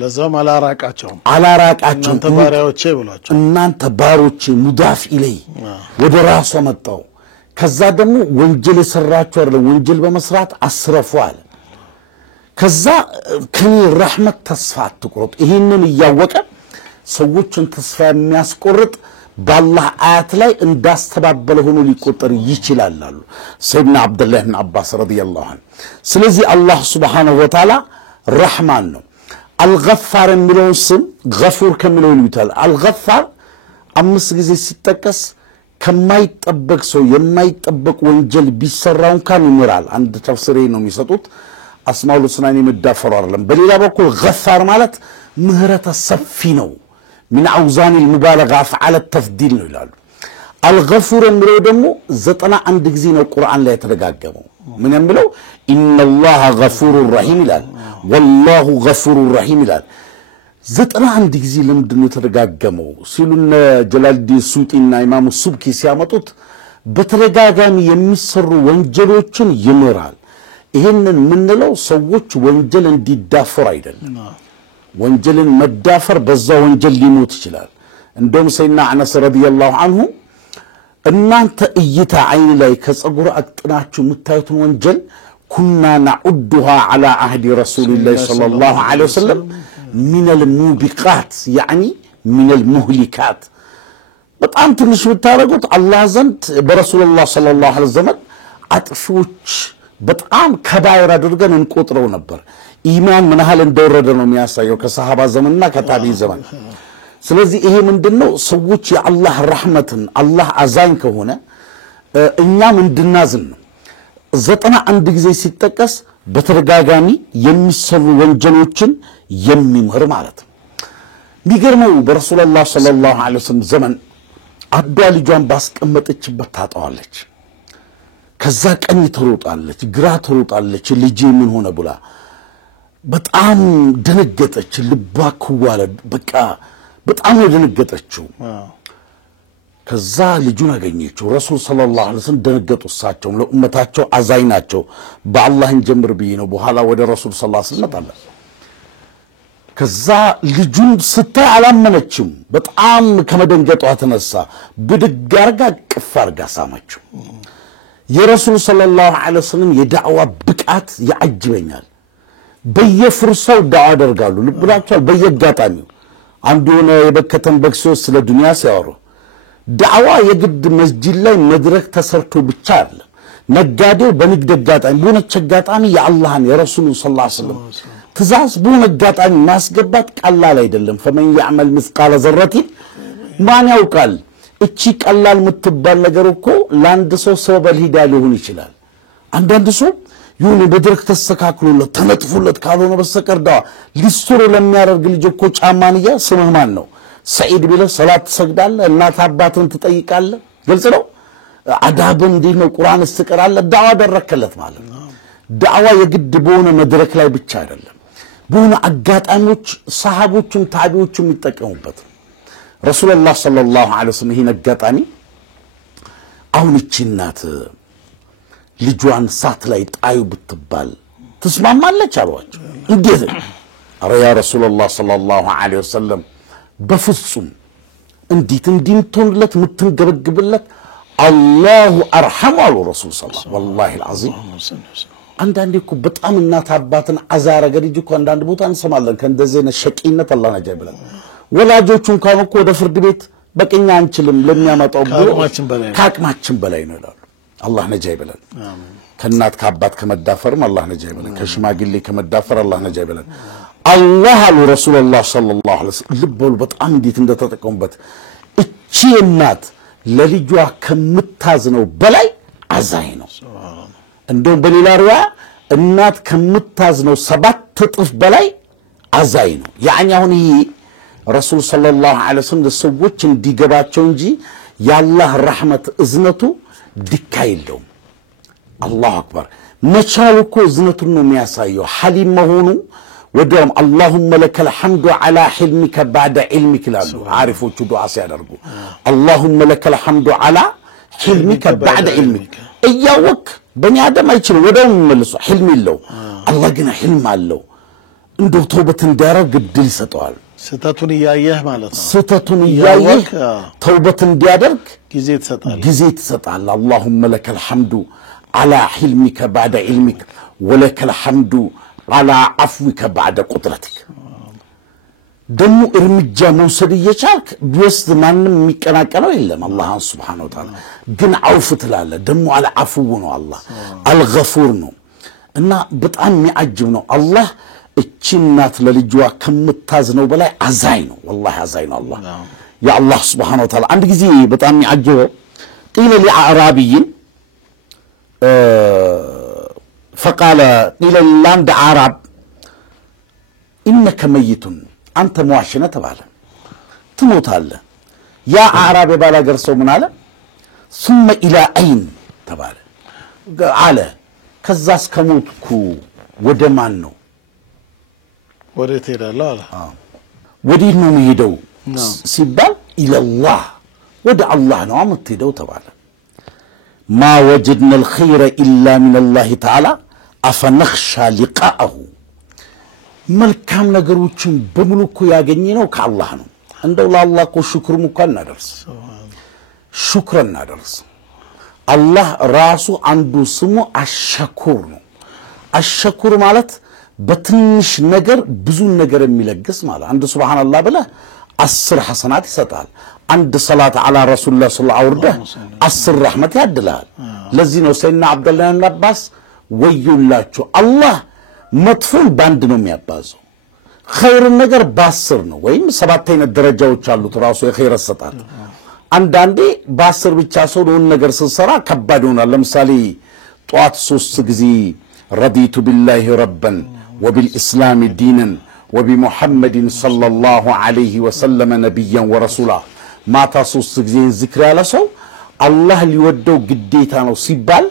ለዛም አላራቃቸው እናንተ ባሪያዎቼ ብሏቸው እናንተ ባሮቼ ሙዳፍ ኢለይ ወደ ራሱ መጣው ከዛ ደግሞ ወንጀል የሰራችሁ አይደለም ወንጀል በመስራት አስረፈዋል ከዛ ከኔ ረህመት ተስፋ አትቁረጡ ይሄንን እያወቀ ሰዎችን ተስፋ የሚያስቆርጥ بالله آيات لاي እንዳስተባበለ ሆኖ ሊቆጠር ይችላል አሉ ሰይድና አብዱላህ ኢብኑ አባስ ረዲየላሁ ዐንሁ ስለዚህ አላህ Subhanahu Wa Ta'ala ረህማን ነው አልገፋር የሚለው ስም ገፉር ከሚለው ይሉታል አልገፋር አምስት ጊዜ ሲጠቀስ ከማይጠበቅ ሰው የማይጠበቅ ወንጀል ቢሰራው እንኳን ይምራል አንድ ተፍሲር ነው የሚሰጡት አስማኡል ሁስናን የሚዳፈሩ አይደለም በሌላ በኩል ገፋር ማለት ምህረተ ሰፊ ነው من اوزان المبالغه افعال التفضيل ነው ይላሉ الغفور የሚለው ደግሞ 91 ጊዜ ነው ቁርአን ላይ ተደጋገመው ምን የሚለው ان الله غفور رحيم ይላል والله غفور رحيم ይላል 91 ጊዜ ለምንድነው ተደጋገመው ሲሉነ ጀላልዲን ሱጢና ኢማሙ ሱብኪ ሲያመጡት በተደጋጋሚ የሚሰሩ ወንጀሎችን ይምራል ይሄንን ምንለው ሰዎች ወንጀል እንዲዳፈሩ አይደለም ወንጀልን መዳፈር በዛ ወንጀል ሊሞት ይችላል እንደውም ሰይና አነስ ረዲየላሁ ዐንሁ እናንተ እይታ አይን ላይ ከጸጉር አቅጥናችሁ የምታዩትን ወንጀል ኩና نعدها على عهد رسول الله صلى الله عليه وسلم من الموبقات يعني من المهلكات በጣም ትንሽ ብታረጉት አላህ ዘንድ በረሱላህ ሰለላሁ ዐለይሂ ወሰለም አጥፎች በጣም ከባይራ አድርገን እንቆጥረው ነበር ኢማን ምን ያህል እንደወረደ ነው የሚያሳየው ከሰሃባ ዘመንና ከታቢዒ ዘመን ስለዚህ ይሄ ምንድነው ሰዎች የአላህ ረህመትን አላህ አዛኝ ከሆነ እኛም እንድናዝን ነው 91 ጊዜ ሲጠቀስ በተደጋጋሚ የሚሰሩ ወንጀሎችን የሚምር ማለት ነው ቢገርመው በረሱላህ ሰለላሁ ዐለይሂ ወሰለም ዘመን አዷ ልጇን ባስቀመጠችበት ታጣዋለች ከዛ ቀኝ ትሮጣለች ግራ ትሮጣለች ልጄ ምን ሆነ ብላ በጣም ደነገጠች ልቧ ኩዋለ በቃ በጣም ደነገጠችው ከዛ ልጁን አገኘችው ረሱል ሰለላሁ ዐለይሂ ወሰለም ደነገጡ እሳቸው ለኡመታቸው አዛኝ ናቸው በአላህ እንጀምር ነው በኋላ ወደ ረሱል ሰለላሁ ዐለይሂ ወሰለም ተጣለ ከዛ ልጁን ስታይ አላመነችም በጣም ከመደንገጧ ተነሳ ብድጋርጋ ቅፋርጋ ሳመችው የረሱል ሰለላሁ ዐለይሂ ወሰለም የዳዕዋ ብቃት ያጅበኛል በየፍርሰው ዳዕዋ ያደርጋሉ ልብላቸው በየጋጣሚው አንዱ የበከተን በክሶ ስለ ዱንያ ሲያወሩ ዳዕዋ የግድ መስጂድ ላይ መድረክ ተሰርቶ ብቻ አይደለም ነጋዴው በንግድ አጋጣሚ በሆነች አጋጣሚ የአላህን የረሱሉን ሰለላሁ ዐለይሂ ወሰለም ትእዛዝ በሆነ አጋጣሚ ማስገባት ቀላል አይደለም فمن يعمل مثقال ذرة ማን ያውቃል እቺ ቀላል የምትባል ነገር እኮ ለአንድ ሰው ሰበብ ሂዳ ሊሆን ይችላል አንዳንድ ሰው ይሁን በድርክ ተስተካክሎለት ተነጥፎለት ካልሆነ በስተቀር ሊስሩ ለሚያደርግ ልጅ እኮ ጫማንያ ስምህ ማን ነው ሰዒድ ቢለ ሰላት ትሰግዳለህ እናት አባትን ትጠይቃለህ ግልጽ ነው አዳብን እንዴት ነው ቁርአን እስትቀራለህ ዳዋ ደረከለት ማለት ነው ዳዋ የግድ በሆነ መድረክ ላይ ብቻ አይደለም በሆነ አጋጣሚዎች ሰሃቦቹም ታቢዎቹም ይጠቀሙበት ረሱላህ ሰለላሁ ዐለይሂ ወሰለም ይሄን አጋጣሚ አሁን እቺ እናት ልጇን ሳት ላይ ጣዩ ብትባል ትስማማለች አሏቸው እንዴት አረ ያ ረሱላህ ሰለላሁ ዐለይሂ ወሰለም በፍጹም እንዴት እንዲምቶንለት ምትንገበግብለት አላሁ አርሐሙ አሉ ረሱል ሰለላሁ ወላሂ العظيم አንዳንዴ እኮ በጣም እናት አባትን አዛረገ ልጅ እኮ አንዳንድ ቦታ እንሰማለን ከእንደዚህ ነው ሸቂነት አላህ ነጃ ይብላል ወላጆቹን ካም እኮ ወደ ፍርድ ቤት በቀኛ አንችልም ለሚያመጣው ካቅማችን በላይ ነው ይላሉ አላህ ነጃ ይብላል አሜን ከእናት ከአባት ከመዳፈርም አላህ ነጃ ይብላል ከሽማግሌ ከመዳፈር አላህ ነጃ ይብላል አላህ አሉ ረሱላህ ሰለላሁ ዐለይሂ ወሰለም ልበሉ በጣም እንዴት እንደተጠቀሙበት እቺ እናት ለልጇ ከምታዝነው በላይ አዛኝ ነው እንደው በሌላ ሪያ እናት ከምታዝነው 7 እጥፍ በላይ አዛኝ ነው ያኒ አሁን ረሱል ሰለላሁ ዐለይሂ ወሰለም ለሰዎች እንዲገባቸው እንጂ ያላህ ረህመት እዝነቱ ድካይለው አላሁ አክበር መቻል እኮ እዝነቱን ነው የሚያሳየው ሐሊም መሆኑ ወደም اللهم لك الحمد على حلمك بعد علمك لا عارفوቹ ዱዓ ሲያደርጉ اللهم لك الحمد على حلمك بعد علمك እያወቅ በእኛ አደም አይችልም ወደም መልሶ حلم ይለው አላህ ግን حلم አለው እንደው ተውበት እንዲያደርግ እድል ይሰጠዋል ስተቱን ያያህ ማለት ነው ስተቱን ያያህ ተውበት እንዲያደርግ ጊዜ ትሰጣል اللهم لك الحمد على حلمك بعد علمك ولك الحمد على عفوك بعد قدرتك ደሙ እርምጃ መውሰድ እየቻልክ ቢወስድ ማንንም የሚቀናቀለው የለም አላህ Subhanahu Wa Ta'ala ግን አውፍ ትላለ ደሙ على عفو ነው አላህ الغفور ነው እና በጣም የሚያጅብ ነው አላህ እቺ እናት ለልጇ ከምታዝነው በላይ አዛኝ ነው والله አዛኝ ነው አላህ ያ አላህ Subhanahu Wa Ta'ala አንድ ጊዜ በጣም የሚያጅበው قيل لأعرابي فقال إلى اللاند عرب إنك ميت أنت مواشنة تبالا تموت هلا يا عرب بالا قرصو من هلا ثم إلى أين تبالا على كزاس كموتكو ودمانو وريت إلى الله ودين ميدو سبال إلى الله ودع الله نعم تيدو تبالا ما وجدنا الخير إلا من الله تعالى أفنخشى لقاءه መልካም ነገሮችን በሙሉ እኮ ያገኘነው ከአላህ ነው እንደው ለአላህ እኮ ሽክር ሙካን እናደርስ ሽክር እናደርስ አላህ ራሱ አንዱ ስሙ አሽኩር ነው አሽኩር ማለት በትንሽ ነገር ብዙ ነገር የሚለግስ ማለት አንድ ሱብሃንአላህ ብለ 10 ሐሰናት ይሰጣል አንድ ሰላት على رسول الله صلى الله عليه وسلم 10 ረህመት ያድላል ለዚህ ነው ሰይድና አብዱላህ ኢብኑ አባስ ወዩላችሁ አላህ መጥፎን ባንድ ነው የሚያባዘው ኸይር ነገር በ10 ነው ወይም 7 አይነት ደረጃዎች አሉት ራሱ የኸይር ሰጣት አንዳንዴ በ10 ብቻ ሰው ነው ነገር ሲሰራ ከባድ ይሆናል ለምሳሌ ጧት 3 ጊዜ ረዲቱ ቢላሂ ረበን ወቢልኢስላም ዲናን وبمحمد صلى الله عليه وسلم نبيا ورسولا ማታ 3 ጊዜ ዚክር ያለ ሰው አላህ ሊወደው ግዴታ ነው ሲባል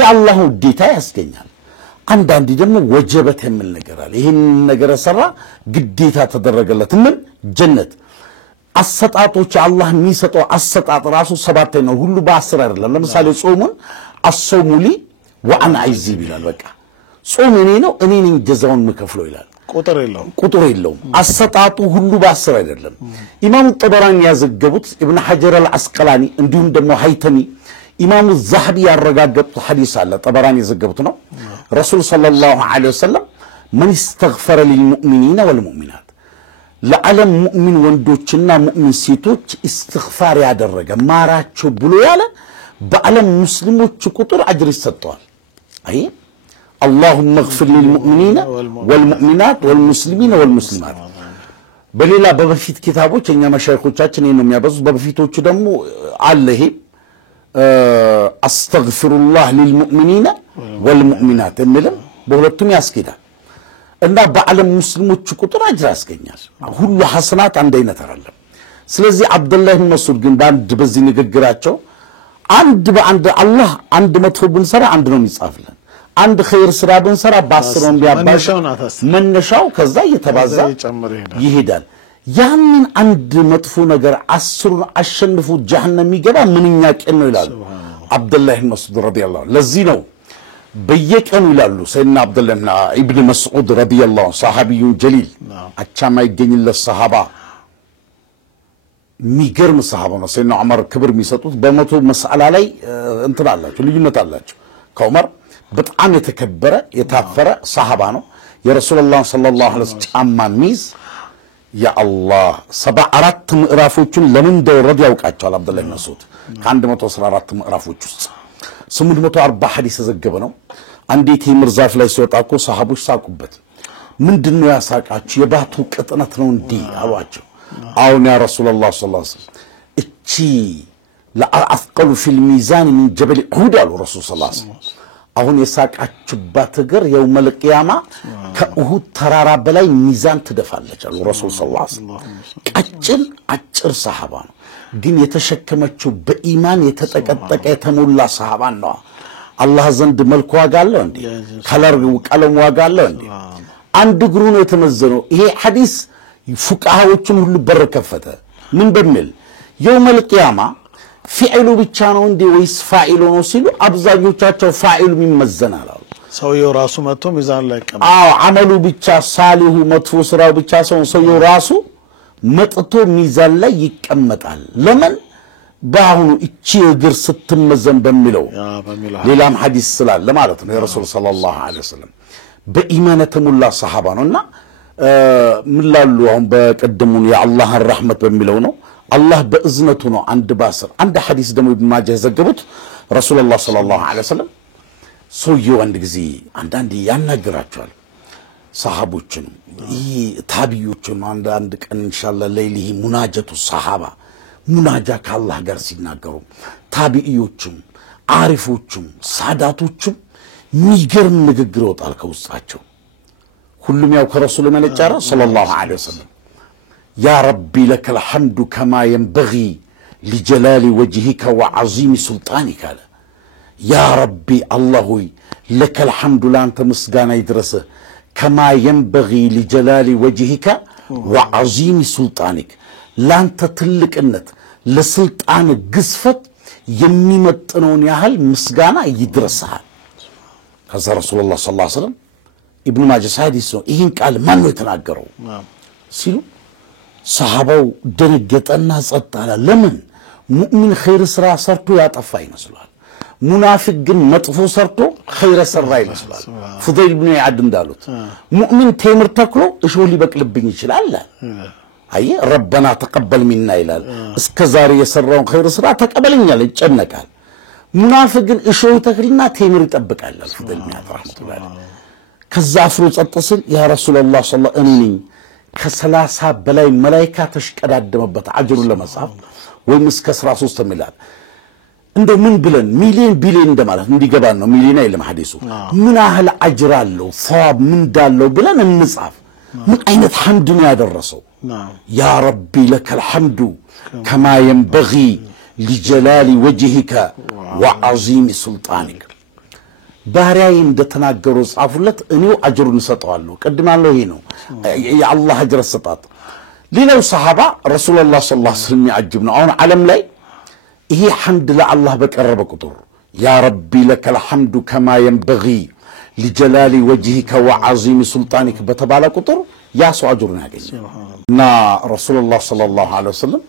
ያላህ ግዴታ ያስገኛል አንዳንዴ ደግሞ ወጀበት የሚል ነገር አለ ይሄን ነገር ሰራ ግዴታ ተደረገለት ምን ጀነት አሰጣጦች አላህ የሚሰጠው አሰጣጥ ራሱ 7 ነው ሁሉ በ10 አይደለም ለምሳሌ ጾሙን አሰሙሊ ወአና አይዚ ይላል በቃ ጾም እኔ ነው እኔ ነኝ ጀዛውን መከፍለው ይላል ቁጥር የለውም አሰጣጡ ሁሉ በ10 አይደለም ኢማም ጠበራኒ ያዘገቡት ኢብኑ ሐጀር አልአስቀላኒ እንዲሁም ደግሞ ሃይተሚ ኢማሙ ዛህቢ ያረጋገጡት ሐዲስ አለ ጠበራኒ ያዘገቡት ነው ረሱል ሰለላሁ ዐለይሂ ወሰለም من استغفر للمؤمنين والمؤمنات ለዓለም ሙእሚን ወንዶችና ሙእሚን ሴቶች استغفار ያደረገ ማራቸው ብሎ ያለ በዓለም ሙስሊሞች ቁጥር አጅር ይሰጣል አይ اللهم اغفر للمؤمنين والمؤمنات والمسلمين والمسلمات በሌላ በበፊት ኪታቦች እኛ መሻይኾቻችን ነው የሚያበዙ በበፊቶቹ ደግሞ አለ ይሄ استغفر الله للمؤمنين والمؤمنات እንልም በሁለቱም ያስኬዳል እና በዓለም ሙስሊሞች ቁጥር አጅር ያስገኛል ሁሉ ሐሰናት አንድ አይነት አይደለም ስለዚህ አብዱላህ ኢብኑ መስዑድ ግን ባንድ በዚህ ንግግራቸው አንድ በአንድ አላህ አንድ መጥፎ ብንሰራ አንድ ነው የሚጻፍልን አንድ ኸይር ስራ ብንሰራ በ10 ነው ቢያባሽ መነሻው ከዛ እየተባዛ ይሄዳል ያንን አንድ መጥፎ ነገር 10 አሸንፉ ጀሃነም ይገባ ምንኛ ቀን ነው ይላል አብዱላህ ኢብኑ መስዑድ ረዲየላሁ ለዚህ ነው በየቀኑ ይላሉ ሰይድና አብዱላህ ኢብኑ መስዑድ ረዲየላሁ ሰሃቢዩ ጀሊል አቻማ ይገኝለት ሰሃባ ሚገርም ሰሃባ ነው ሰይድና ዑመር ክብር የሚሰጡት በመቶ መስአላ ላይ እንትን አላቸው ልዩነት አላቸው ከዑመር በጣም የተከበረ የታፈረ ሰሃባ ነው የረሱላህ ሰለላሁ ዐለይሂ ወሰለም ጫማ ሚዝ ያ አላህ 74 ምዕራፎችን ለምን እንደወረደ ያውቃቸዋል አብዱላህ ኢብኑ መስዑድ ከ114 ምዕራፎች ውስጥ 840 ሐዲስ ዘገበ ነው አንዴት ምርዛፍ ላይ ሲወጣኩ ሰሃቦች ሳቁበት ምንድነው ያሳቃችሁ የባቱ ቅጥነት ነው እንዴ አሏቸው አሁን ያ ረሱላህ ሰለላሁ ዐለይሂ ወሰለም እቺ ለአፍቀሉ ፊል ሚዛን من جبل احد አሉ ረሱል ሰለላሁ ዐለይሂ ወሰለም አሁን የሳቃችሁባት እግር የውመል ቂያማ ከኡሁድ ተራራ በላይ ሚዛን ትደፋለች አሉ ረሱል ሰለላሁ ዐለይሂ ወሰለም ቀጭን አጭር ሰሃባ ነው ግን የተሸከመችው በኢማን የተጠቀጠቀ የተሞላ ሰሃባ ነው አላህ ዘንድ መልኩ ዋጋ አለው እንዴ ከለር ቀለም ዋጋ አለው እንዴ አንድ እግሩ ነው የተመዘነው ይሄ ሐዲስ ፉቃሃዎችን ሁሉ በር ከፈተ ምን በሚል የውመል ቂያማ ፊዕሉ ብቻ ነው እንዴ ወይስ ፋኢሉ ነው ሲሉ አብዛኞቻቸው ፋኢሉ ይመዘናል አሉ ሰውየው ራሱ መጥቶ ሚዛን ላይ ቀመ አመሉ ብቻ ሳሊሁ መጥፎ ስራው ብቻ ሰውየው ራሱ መጥቶ ሚዛን ላይ ይቀመጣል ለምን ባሁኑ እቺ እግር ስትመዘን በሚለው ሌላም ሐዲስ ስላለ ማለት ነው የረሱል ሰለላሁ ዐለይሂ ወሰለም በኢማን ተሙላ ሰሃባ ነውና ምላሉ አሁን በቀደሙን የአላህን ረህመት በሚለው ነው አላህ በእዝነቱ ነው አንድ ባስር አንድ ሐዲስ ደግሞ ኢብኑ ማጃህ ዘገቡት ረሱላህ ሰለላሁ ዐለይሂ ወሰለም ሰውየው አንድ ጊዜ አንዳንድ ያናግራቸዋል ሰሃቦችን ታቢዮችን አንድ ቀን ኢንሻአላህ ለይሊ ሙናጀቱ ሰሃባ ሙናጃ ከአላህ ጋር ሲናገሩ ታቢዮችም አሪፎችም ሳዳቶችም ሚገርም ንግግር ወጣል ከውስጣቸው ሁሉም ያው ከረሱል መነጫራ ሰለላሁ ዐለይሂ ወሰለም يا ربي لك الحمد كما ينبغي لجلال وجهك وعظيم سلطانك يا ربي الله لك الحمد لانت مسغانا يدرسه كما ينبغي لجلال وجهك وعظيم سلطانك لانت تلقنت لسلطان قصفت يميمطنون ያህል مسغانا يدرسها كذا رسول الله صلى الله عليه وسلم ابن ماجه حديث ይህን ቃል ማን ነው የተናገረው ሲሉ ሰሃባው ደነገጠና ጸጣላ ለምን ሙእሚን ኸይር ስራ ሰርቶ ያጠፋ ይመስላል ሙናፊቅ ግን መጥፎ ሰርቶ ኸይር ሰራ ይመስላል ፉደይል ኢብኑ ኢያድ እንዳሉት ሙእሚን ቴምር ተክሎ እሾህ ሊበቅልብኝ ይችላል አይ ረበና ተቀበል ሚና ይላል እስከዛሬ የሰራውን ኸይር ስራ ተቀበልኛል ይጨነቃል ሙናፊቅ ግን እሾህ ተክልና ቴምር ይጠብቃል ፉደይል ኢብኑ ኢያድ ረህመቱላህ ከዛ አፍሮ ጸጥስል ያ ረሱላህ ሰለላሁ ዐለይሂ ከ30 በላይ መላእክት ተሽቀዳደመበት አጅሩን ለመጻፍ ወይም እስከ 13 ሚሊዮን እንደ ምን ብለን ሚሊዮን ቢሊዮን እንደማለት እንዲገባን ነው ሚሊዮን አይልም ሐዲሱ ምን ያህል አጅር አለው ሷብ ምን ዳለው ብለን እንጻፍ ምን አይነት ሐምድ ነው ያደረሰው ያ ረቢ ለከል ሐምዱ كما ينبغي لجلال وجهك وعظيم سلطانك ባህሪያዬ እንደተናገሩ ጻፉለት እኔው አጅሩን ሰጣዋለሁ ቀድማለሁ ይሄ ነው የአላህ አጅር ሰጣት ሌላው ሰሃባ ረሱላህ ሰለላሁ ዐለይሂ ወሰለም ያጅብ ነው አሁን ዓለም ላይ ይሄ ሐምድ ለአላህ በቀረበ ቁጥር ያ ረቢ ለከል ሐምዱ كما ينبغي لجلال وجهك وعظيم سلطانك በተባለ ቁጥር ያ ሰው አጅሩን ያገኛል እና ረሱላህ ሰለላሁ ዐለይሂ ወሰለም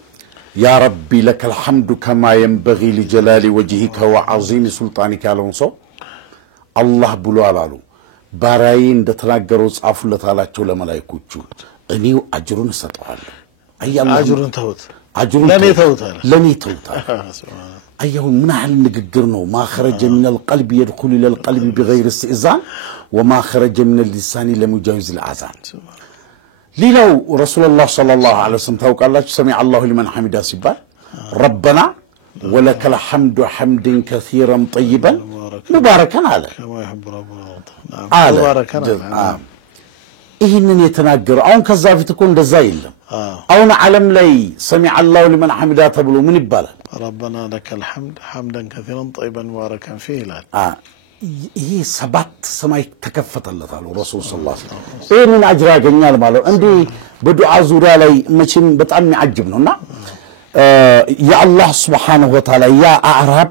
ያ ረቢ ለከል ሐምዱ كما ينبغي لجلال وجهك وعظيم سلطانك ያለውን ሰው አላህ ብሎ አላሉ ባራይ እንደተናገረው ጻፉለት አላቸው ለመላእክቶቹ እኔው አጅሩን ሰጠዋለሁ አያላህ አጅሩን ተውት አጅሩን ለኔ ተውታል አየሁ ምን ያህል ንግግር ነው ما خرج من القلب يدخل الى القلب بغير استئذان وما خرج من اللسان لم يجاوز الاذان ليلو رسول الله صلى الله عليه وسلم توقعلاችሁ سمع الله لمن حمده ሲባል ربنا ولك الحمد حمدا كثيرا طيبا مباركا على كما يحب ربنا مباركا ይሄንን የተናገረው አሁን ከዛ ፊት እኮ እንደዛ የለም አሁን ዓለም ላይ سمع الله لمن حمده ተብሎ ምን ይባላል ربنا لك الحمد حمدا كثيرا طيبا مباركا فيه ይላል ይሄ ሰባት ሰማይ ተከፈተለታል ረሱል ሰለላሁ ዐለይሂ ወሰለም ይሄንን አጅር ያገኛል ማለት እንዴ በዱዓ ዙሪያ ላይ መቼም በጣም የሚያጅብ ነውና የአላህ Subhanahu Wa Ta'ala ያ አዕራብ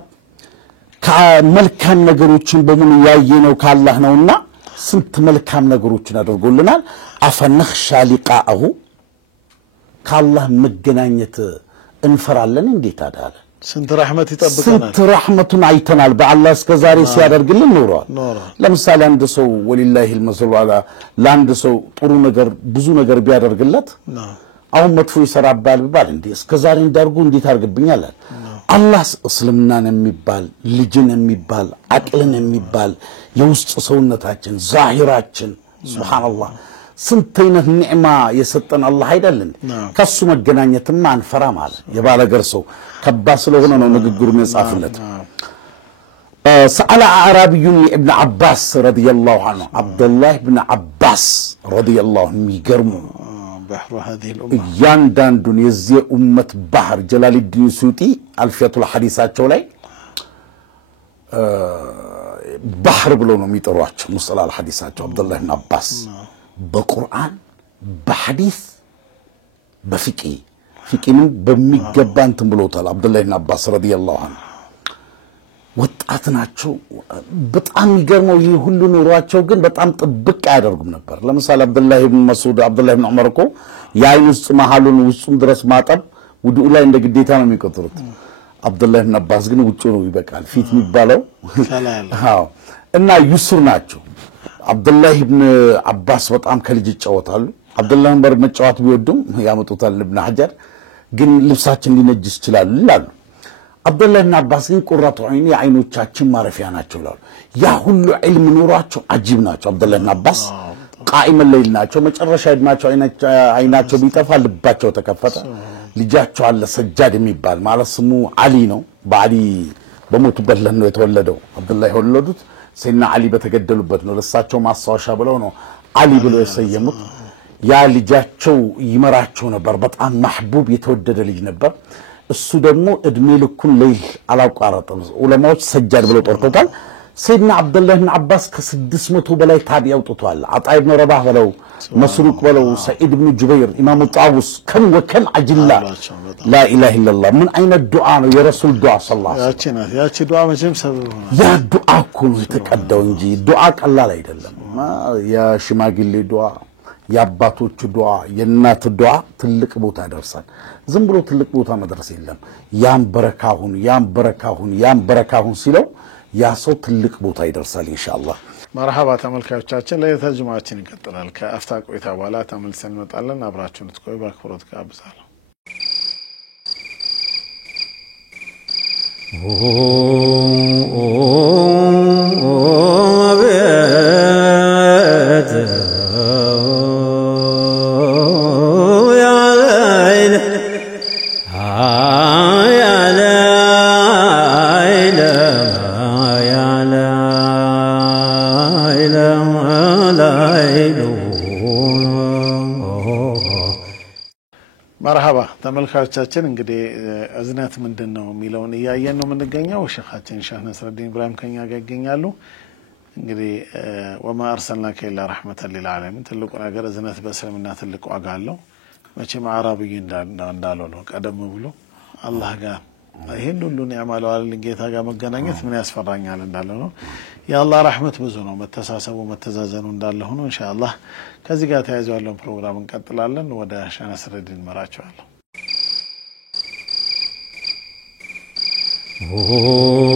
ከመልካም ነገሮችን በሙሉ ያየነው ካላህ ነውና ስንት መልካም ነገሮችን አድርጎልናል አፈነኽሻ ሊቃአሁ ካላህ መገናኘት እንፈራለን እንዴት አዳለ ስንት ረህመት ይጠብቀናል ስንት ረህመቱን አይተናል በአላህ እስከዛሬ ሲያደርግልን ኖሯል ለምሳሌ አንድ ሰው ወሊላሂ المثل على ላንድ ሰው ጥሩ ነገር ብዙ ነገር ቢያደርግለት አሁን መጥፎ ይሰራባል ቢባል እንዴ እስከዛሬ እንዳርጉ እንዴት አርግብኛል አላህ እስልምናን የሚባል ልጅን የሚባል አቅልን የሚባል የውስጥ ሰውነታችን ዛሂራችን ሱብሃንአላህ ስንተይነት ኒዕማ የሰጠን አላህ አይደለም ከሱ መገናኘትም አንፈራ ማለት የባለገር ሰው ከባ ስለሆነ ነው ንግግሩን የጻፈለት سأل أعرابي ابن عباس رضي الله عنه عبد الله بن عباس رضي الله عنه يقرمه بحر هذه الأمة يانداندون يزي أمة بحر جلال الدين السيوطي ألفية الحديثات شولاي بحر بلونو ميترواتش مصطلح الحديثات عبد الله بن عباس بقرآن بحديث بفقه فقه من بميجبان تنبلوتال عبد الله بن عباس رضي الله عنه ወጣትናቸው በጣም ይገርመው ይሄ ሁሉ ኑሯቸው ግን በጣም ጥብቅ ያደርጉም ነበር ለምሳሌ አብዱላህ ኢብኑ መስዑድ አብዱላህ ኢብኑ ዑመር እኮ ያይኑስ መሐሉን ውስጡን ድረስ ማጠብ ውዱእ ላይ እንደ ግዴታ ነው የሚቆጥሩት አብዱላህ ኢብኑ አባስ ግን ውጪ ነው ይበቃል ፊት የሚባለው አዎ እና ይስሩ ናቸው አብዱላህ ኢብኑ አባስ በጣም ከልጅ ይጫወታሉ አብዱላህ ኢብኑ መጫወት ቢወዱም ያመጡታል ኢብኑ ሐጀር ግን ልብሳችን ሊነጅስ ይችላል ይላሉ አብዱላህ ኢብኑ አባስ ግን ቁራቱ አይኒ አይኖቻችን ማረፊያ ናቸው ይላሉ ያ ሁሉ ዒልም ኑሯቸው አጂብ ናቸው አብዱላህ ኢብኑ አባስ ቃኢም ለይል ናቸው መጨረሻ እድማቸው አይናቸው ቢጠፋ ልባቸው ተከፈተ ልጃቸው አለ ሰጃድ የሚባል ማለት ስሙ አሊ ነው በአሊ በሞቱበት ነው የተወለደው አብዱላህ የወለዱት ሰይና አሊ በተገደሉበት ነው ለሳቸው ማስታወሻ ብለው ነው አሊ ብሎ የሰየሙት ያ ልጃቸው ይመራቸው ነበር በጣም محبوب የተወደደ ልጅ ነበር እሱ ደግሞ እድሜ ልኩን ለይል አላቋረጠም ዑለማዎች ሰጃድ ብለው ጠርተውታል ሰይድና አብዱላህ ኢብኑ አባስ ከ600 በላይ ታቢዕ አውጥቷል አጣ ኢብኑ ረባህ በለው መስሩቅ በለው ሰዒድ ኢብኑ ጁበይር ኢማሙ ጣውስ ከም ወከም አጅላ ላ ኢላሃ ኢላላህ ምን አይነት ዱዓ ነው የረሱል ዱዓ ሰለላሁ ዐለይሂ ወሰለም ያቺ ዱዓ መቼም ሰበብ ሆነ ያ ዱዓ እኮ ነው የተቀዳው እንጂ ዱዓ ቀላል አይደለም ያ ሽማግሌ ዱዓ ያባቶቹ ዱዓ የናት ዱዓ ትልቅ ቦታ ያደርሳል ዝም ብሎ ትልቅ ቦታ መድረስ የለም ያን በረካሁን ሲለው ያ ሰው ትልቅ ቦታ ይደርሳል ኢንሻአላህ መርሐባ ተመልካቾቻችን ለተርጅማችን ይቀጥላል ከአፍታ ቆይታ በኋላ ተመልሰን እንመጣለን አብራችሁን ትቆዩ በአክብሮት ጋብዛለሁ مرحبا ተመልካቾቻችን እንግዲህ እዝነት ምንድነው የሚለውን ያያየን ነው የምንገኘው ሸኻችን ሻህ ነስረዲን ኢብራሂም ከኛ ጋር ይገኛሉ እንግዲህ ወማ አርሰልናከ ኢላ ረህመተን ሊልዓለሚን ትልቁ ነገር እዝነት በእስልምና ትልቅ ዋጋ አለው መቼም አራብይ እንዳለው ነው ቀደም ብሎ አላህ ጋር ይሄን ሁሉ ኒዕማ ለዋል ጌታ ጋር መገናኘት ምን ያስፈራኛል እንዳለው ነው ያአላህ ረህመት ብዙ ነው መተሳሰቡ መተዛዘኑ እንዳለ ሆኖ ኢንሻአላህ ከዚህ ጋር ተያይዞ ያለው ፕሮግራም እንቀጥላለን ወደ ሻህ ነስረዲን መራቸዋለሁ Oh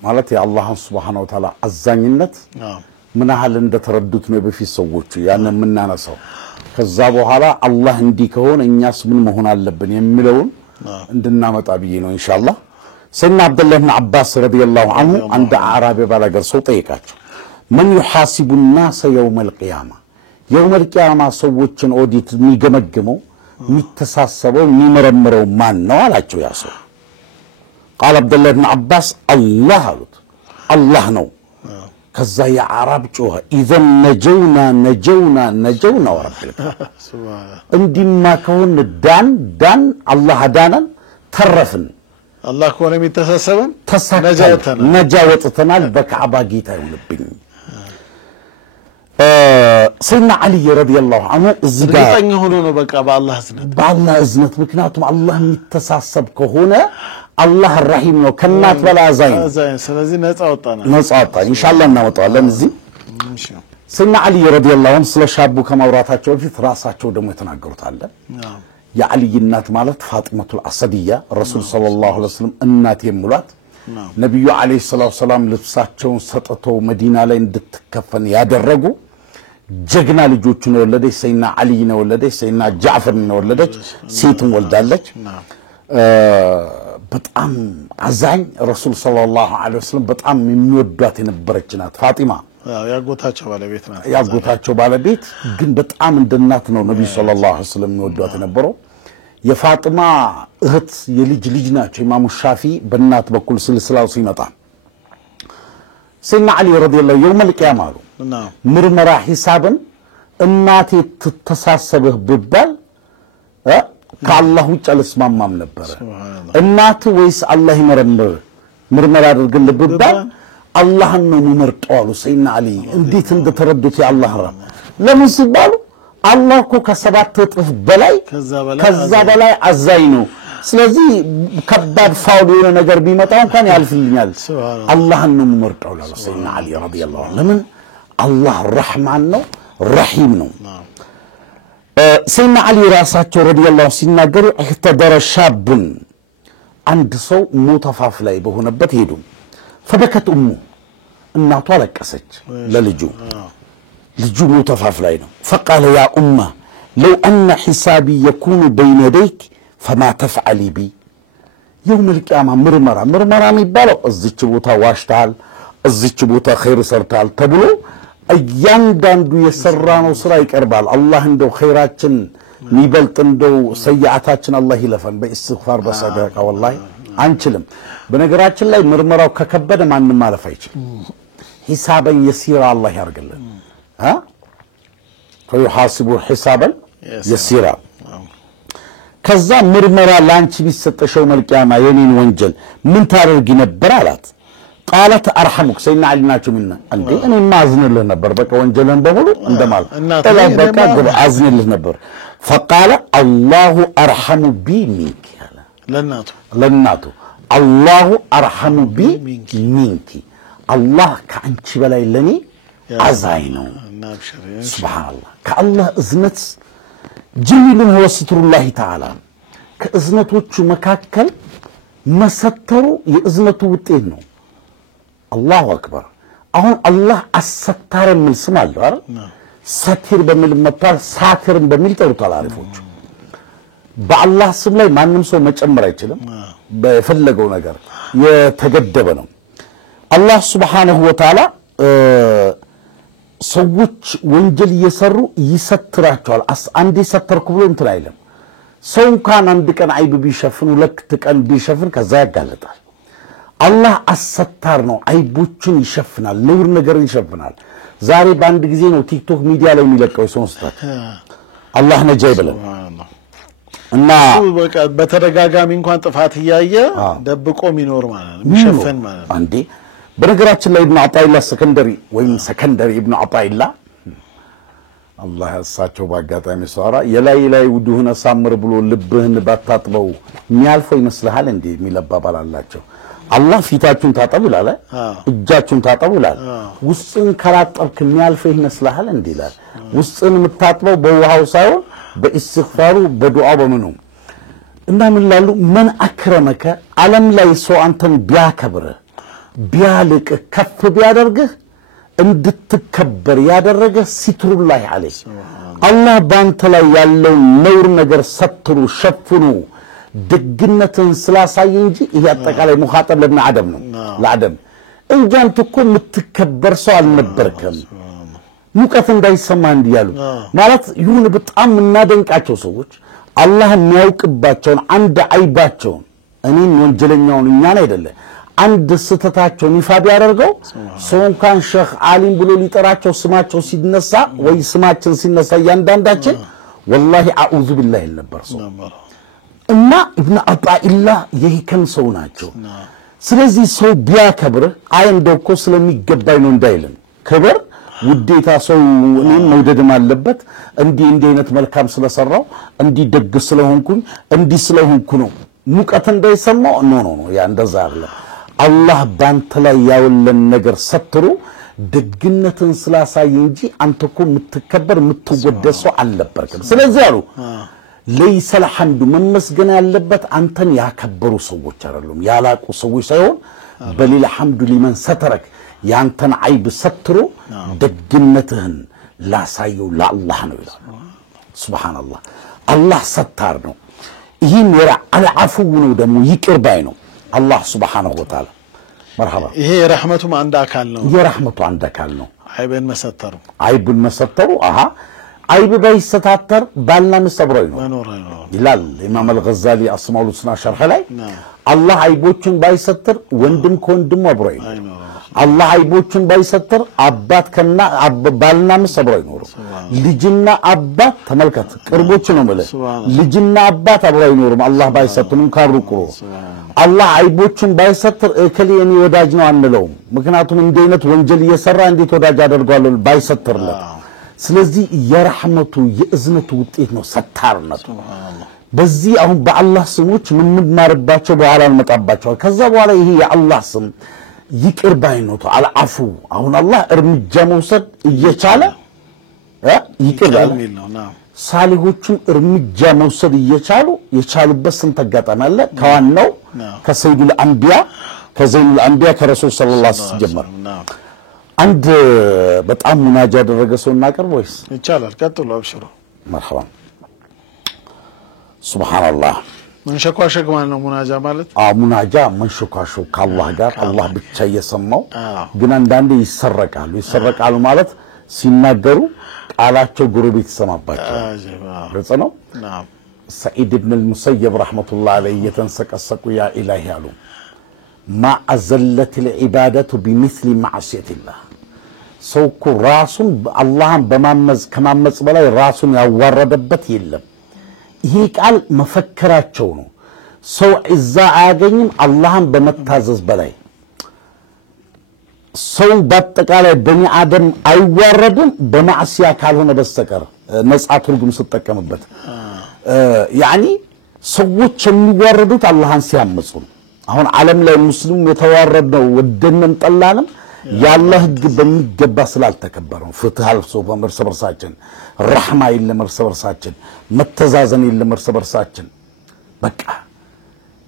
ማለት የአላህን Subhanahu Wa Ta'ala አዛኝነት ምን ያህል እንደተረዱት ነው በፊት ሰዎቹ ያን የምናነሳው ከዛ በኋላ አላህ እንዲህ ከሆነ እኛስ ምን መሆን አለብን የሚለውን እንድናመጣ ብዬ ነው ኢንሻአላህ ሰይድና አብዱላህ ኢብኑ አባስ ረዲየላሁ ዐንሁ አንድ አራቢ ባላገር ሰው ጠይቃቸው من يحاسب الناس يوم القيامة يوم القيامة ሰዎችን ኦዲት የሚገመግመው የሚተሳሰበው የሚመረምረው ማን ነው አላቸው ያ ሰው قال عبد الله بن عباس الله الله ነው ከዛ የአረብ ጮኸ اذا نجونا وربك እንዲማ ከሆነ ዳን አላህ ዳነን ተረፍን الله كونه የሚተሳሰበን ነጃ ወጥተናል በካዕባ ጌታ ይሁንብኝ سيدنا علي رضي الله عنه እርግጠኛ ሆኖ ነው በቃ በአላህ እዝነት ምክንያቱም አላህ የሚተሳሰብ ከሆነ አላህ الرحيم ነው ከናት በላይ አዛኝ ስለዚህ ነፃ ወጣና ኢንሻአላህ እናወጣለን እዚህ سيدنا علي رضي الله عنه ስለ ሻቡ ከማውራታቸው በፊት ራሳቸው ደግሞ የተናገሩት አለ የዓሊ እናት ማለት ፋጢማቱል አሰዲያ ረሱል ሰለላሁ ዐለይሂ ወሰለም እናት የሙላት ነብዩ አለይሂ ሰላቱ ሰላም ልብሳቸውን ሰጥተው መዲና ላይ እንድትከፈን ያደረጉ ጀግና ልጆች ነው ወለደች ሰይና አሊ ነው ወለደች ሰይና ጃዕፈር ነው ወለደች ሴትም ወልዳለች በጣም አዛኝ ረሱል ሰለላሁ ዐለይሂ ወሰለም በጣም የሚወዷት የነበረች ናት ፋጢማ ያጎታቸው ባለቤት ግን በጣም እንደናት ነው ነብዩ ሰለላሁ ዐለይሂ ወሰለም የሚወዷት የነበረው የፋጢማ እህት የልጅ ናቸው ኢማሙ ሻፊ በእናት በኩል ስልስላው ሲመጣ ሰይና አሊ ረዲየላሁ የውም القيامة አሉ ምርመራ ሒሳብን እናቴ ተተሳሰበህ ቢባል ከአላህ ውጭ አልስማማም ነበር እናት ወይስ አላህ ይመረምር ምርመራ አድርገን ቢባል አላህ ነው የሚመርጠው አሉ ሰይና አሊ እንዴት እንደተረዱት የአላህ ራ ለምን ሲባሉ አላህ እኮ ከሰባት እጥፍ በላይ ከዛ በላይ አዛኝ ነው ስለዚህ ከባድ ፋውል የሆነ ነገር ቢመጣ እንኳን ያልፍልኛል አላህ ነው የሚመርጠው አሉ ሰይና አሊ ረዲየላሁ ዐንሁ ለምን አላህ ረህማን ነው ረሂም ነው ሰይና አሊ ራሳቸው ረዲየላሁ ሲናገሩ እህተደረ ሻብን አንድ ሰው ሞተፋፍ ላይ በሆነበት ሄዱ فبكت امه እናቷ አለቀሰች ለልጁ ልጁ ሞተፋፍ ላይ ነው فقال يا امه لو ان حسابي يكون بين يديك فما تفعلي بي يوم القيامه ምርመራ የሚባለው እዚች ቦታ ዋሽታል እዚች ቦታ ኸይር ሰርታል ተብሎ እያንዳንዱ የሰራነው ስራ ይቀርባል አላህ እንደው ኸይራችን ሚበልጥ እንደው ሰይዓታችን አላህ ይለፈን በእስትግፋር በሰደቃ والله አንችልም በነገራችን ላይ ምርመራው ከከበደ ማንንም ማለፍ አይችልም ሂሳበን የሲራ አላህ ያርግልን فيحاسب حسابا يسيرا ከዛ ምርመራ ላንቺ ቢሰጠሽው መልቂያማ የኔን ወንጀል ምን ታደርጊ ነበር አላት قالت ارحمك سيدنا علي ናቸው ምን እንዴ እኔ ማዝንልህ ነበር በቃ ወንጀልን በሙሉ እንደማል ተላበቃ ግብ አዝንልህ ነበር فقال الله ارحم بي منك ለናቱ الله ارحم بي منك الله ከአንቺ በላይ ለኔ አዛኝ ነው سبحان الله كالله እዝነት جميل هو ستر الله تعالى ከእዝነቶቹ መካከል መሰተሩ የእዝነቱ ውጤት ነው الله اكبر አሁን አላህ አሰታር ምን ስም አለው አይደል ሰቲር በሚል መጣል ሳቲር በሚል ጠሩታል አሪፎች በአላህ ስም ላይ ማንንም ሰው መጨመር አይችልም በፈለገው ነገር የተገደበ ነው አላህ Subhanahu Wa Ta'ala ሰዎች ወንጀል እየሰሩ ይሰትራቸዋል አንዴ ሰተርኩ ብሎ እንትን አይለም ሰው እንኳን አንድ ቀን አይብ ቢሸፍን ሁለት ቀን ቢሸፍን ከዛ ያጋለጣል አላህ አሰታር ነው አይቦችን ይሸፍናል ነውር ነገር ይሸፍናል ዛሬ ባንድ ጊዜ ነው ቲክቶክ ሚዲያ ላይ የሚለቀው ሰው ስታት አላህ ነጃ ይበለን እና በቃ በተደጋጋሚ እንኳን ጥፋት ያያየ ደብቆ ሚኖር ማለት ነው የሚሸፈን ማለት ነው አንዴ በነገራችን ላይ ኢብኑ አጣኢላ ሰከንደሪ ኢብኑ አጣኢላ አላህ ያሳቸው ባጋጣሚ ሷራ የላይ ውዱህነ ሳምር ብሎ ልብህን ባታጥበው የሚያልፈው ይመስልሃል እንዴ የሚለባባል አላቸው አላህ ፊታችሁን ታጠቡ ይላል እጃችሁን ታጠቡ ይላል ውስጥን ካላጠብክ የሚያልፈህ ይመስልሃል እንዴ ይላል ውስጥን የምታጥበው በውሃው ሳይሆን በእስትግፋሩ በዱዓው በመኑ እና ምን ላሉ መን አክረመከ ዓለም ላይ ሰው አንተን ቢያከብር ቢያልቅ ከፍ ቢያደርግህ እንድትከበር ያደረገ ሲትሩላህ አለህ አላህ ባንተ ላይ ያለው ነውር ነገር ሰትሩ ሸፍኑ ደግነትን ስላሳየ እንጂ ይሄ አጠቃላይ ሙኻጠብ ለምን አደም ነው ለአደም እንጂ አንተ እኮ የምትከበር ሰው አልነበርክም ሙቀት እንዳይሰማ እንዲያሉ ማለት ይሁን በጣም እናደንቃቸው ሰዎች አላህ የሚያውቅባቸው አንድ አይባቸው እኔን ወንጀለኛውን እኛን አይደለ አንድ ስተታቸውን ይፋ ቢያደርገው ሰው እንኳን ሼክ ዓሊም ብሎ ሊጠራቸው ስማቸው ሲነሳ ወይ ስማችን ሲነሳ ያንዳንዳችን ወላሂ አዑዙ ቢላሂ ነበር ሰው እና ኢብኑ አጣኢላህ የሂከም ሰው ናቸው ስለዚህ ሰው ቢያከብር እንደውኮ ስለሚገባኝ ነው እንዳይልን ክብር ውዴታ ሰው እኔን መውደድም አለበት እንዲ አይነት መልካም ስለሰራው እንዲ ደግ ስለሆንኩኝ እንዲ ስለሆንኩ ነው ሙቀት እንዳይሰማው ነው ያ እንደዛ አይደለም አላህ ባንተ ላይ ያወለን ነገር ሰትሩ ደግነትን ስላሳየ እንጂ አንተኮ ምትከበር ምትወደሰው አልነበርክም ስለዚህ አሉ ليس الحمد من مسجن ያለበት አንተን ያከበሩ ሰዎች አይደሉም ያላቁ ሰዎች ሳይሆን بل الحمد لمن سترك ያንተን አይብ ሰትሩ ደግነትህን ላሳየው ለአላህ ነው ይላል ሱብሃንአላህ አላህ ሰታር ነው ይሄን ወራ አልዓፉ ነው ደሞ ይቅር ባይ ነው አላህ ሱብሃነሁ ወተዓላ مرحبا ይሄ ረህመቱም አንድ አካል ነው የረህመቱ አንድ አካል ነው አይብን መሰተሩ አይብ ባይሰታተር ባልና መሰብረው ነው ይላል ኢማም አልገዛሊ አስማኡል ሁስና ሸርህ ላይ አላህ አይቦችን ባይሰተር ወንድም ከወንድም አብረው ነው አላህ አይቦችን ባይሰተር አባት ከና ባልና መሰብረው ነው ልጅና አባት ተመልከት ቅርቦች ነው ማለት ልጅና አባት አብረው ነው አላህ ባይሰተሩም ካሩቁ አላህ አይቦችን ባይሰተር እከሌኒ ወዳጅ ነው አንለው ምክንያቱም እንደ አይነት ወንጀል እየሰራ እንዴት ወዳጅ አደርጋለሁ ባይሰተርለት ስለዚህ የረህመቱ የእዝነቱ ውጤት ነው ሰታርነቱ በዚህ አሁን በአላህ ስሞች ምን ማርባቸው በኋላ እንመጣባቸው ከዛ በኋላ ይሄ የአላህ ስም ይቅር ባይ ነው አልዓፉ አሁን አላህ እርምጃ መውሰድ እየቻለ ይቅር ነው ሳሊሆቹን እርምጃ መውሰድ እየቻሉ የቻሉበት ስንት አጋጣሚ አለ ከዋናው ከሰይዱል አንቢያ ከረሱል ሰለላሁ ዐለይሂ ወሰለም አንድ በጣም ሙናጃ ያደረገ ሰው እናቀርብ ወይስ ይቻላል ቀጥሉ አብሽሩ مرحبا سبحان الله መንሸኳሸክ ማለት ነው ሙናጃ ማለት ሙናጃ መንሸኳሸክ ከአላህ ጋር አላህ ብቻ እየሰማው ግን አንዳንዴ ይሰረቃሉ ማለት ሲናገሩ ቃላቸው ጎረቤት ይሰማባቸው ግልጽ ነው ሰዒድ ኢብኑ አልሙሰይብ ረህመቱላህ ዐለይሂ የተንሰቀሰቁ ያ ኢላሂ አሉ ما أزلت العبادة بمثل معصية الله سوكو راسون الله بمامز كمامز بلاي راسون يواردبت يلم هي قال مفكراتچو نو سو اذا اگنيم الله بمتازز بلاي سو باتقاله بني ادم ايواردم بمعصيه ካልሆነ በስተቀር ነፃ ትርጉም ስትጠቀምበት يعني ሰዎች የሚዋረዱት አላህን ሲያመጹ አሁን ዓለም ላይ ሙስሊም የተዋረደው ወደንም ጠላንም ያላህ ህግ በሚገባ ስላልተከበረው ፍትህ አልፎ በመርሰበርሳችን ረህማ ይለመርሰበርሳችን መተዛዘን ይለመርሰበርሳችን በቃ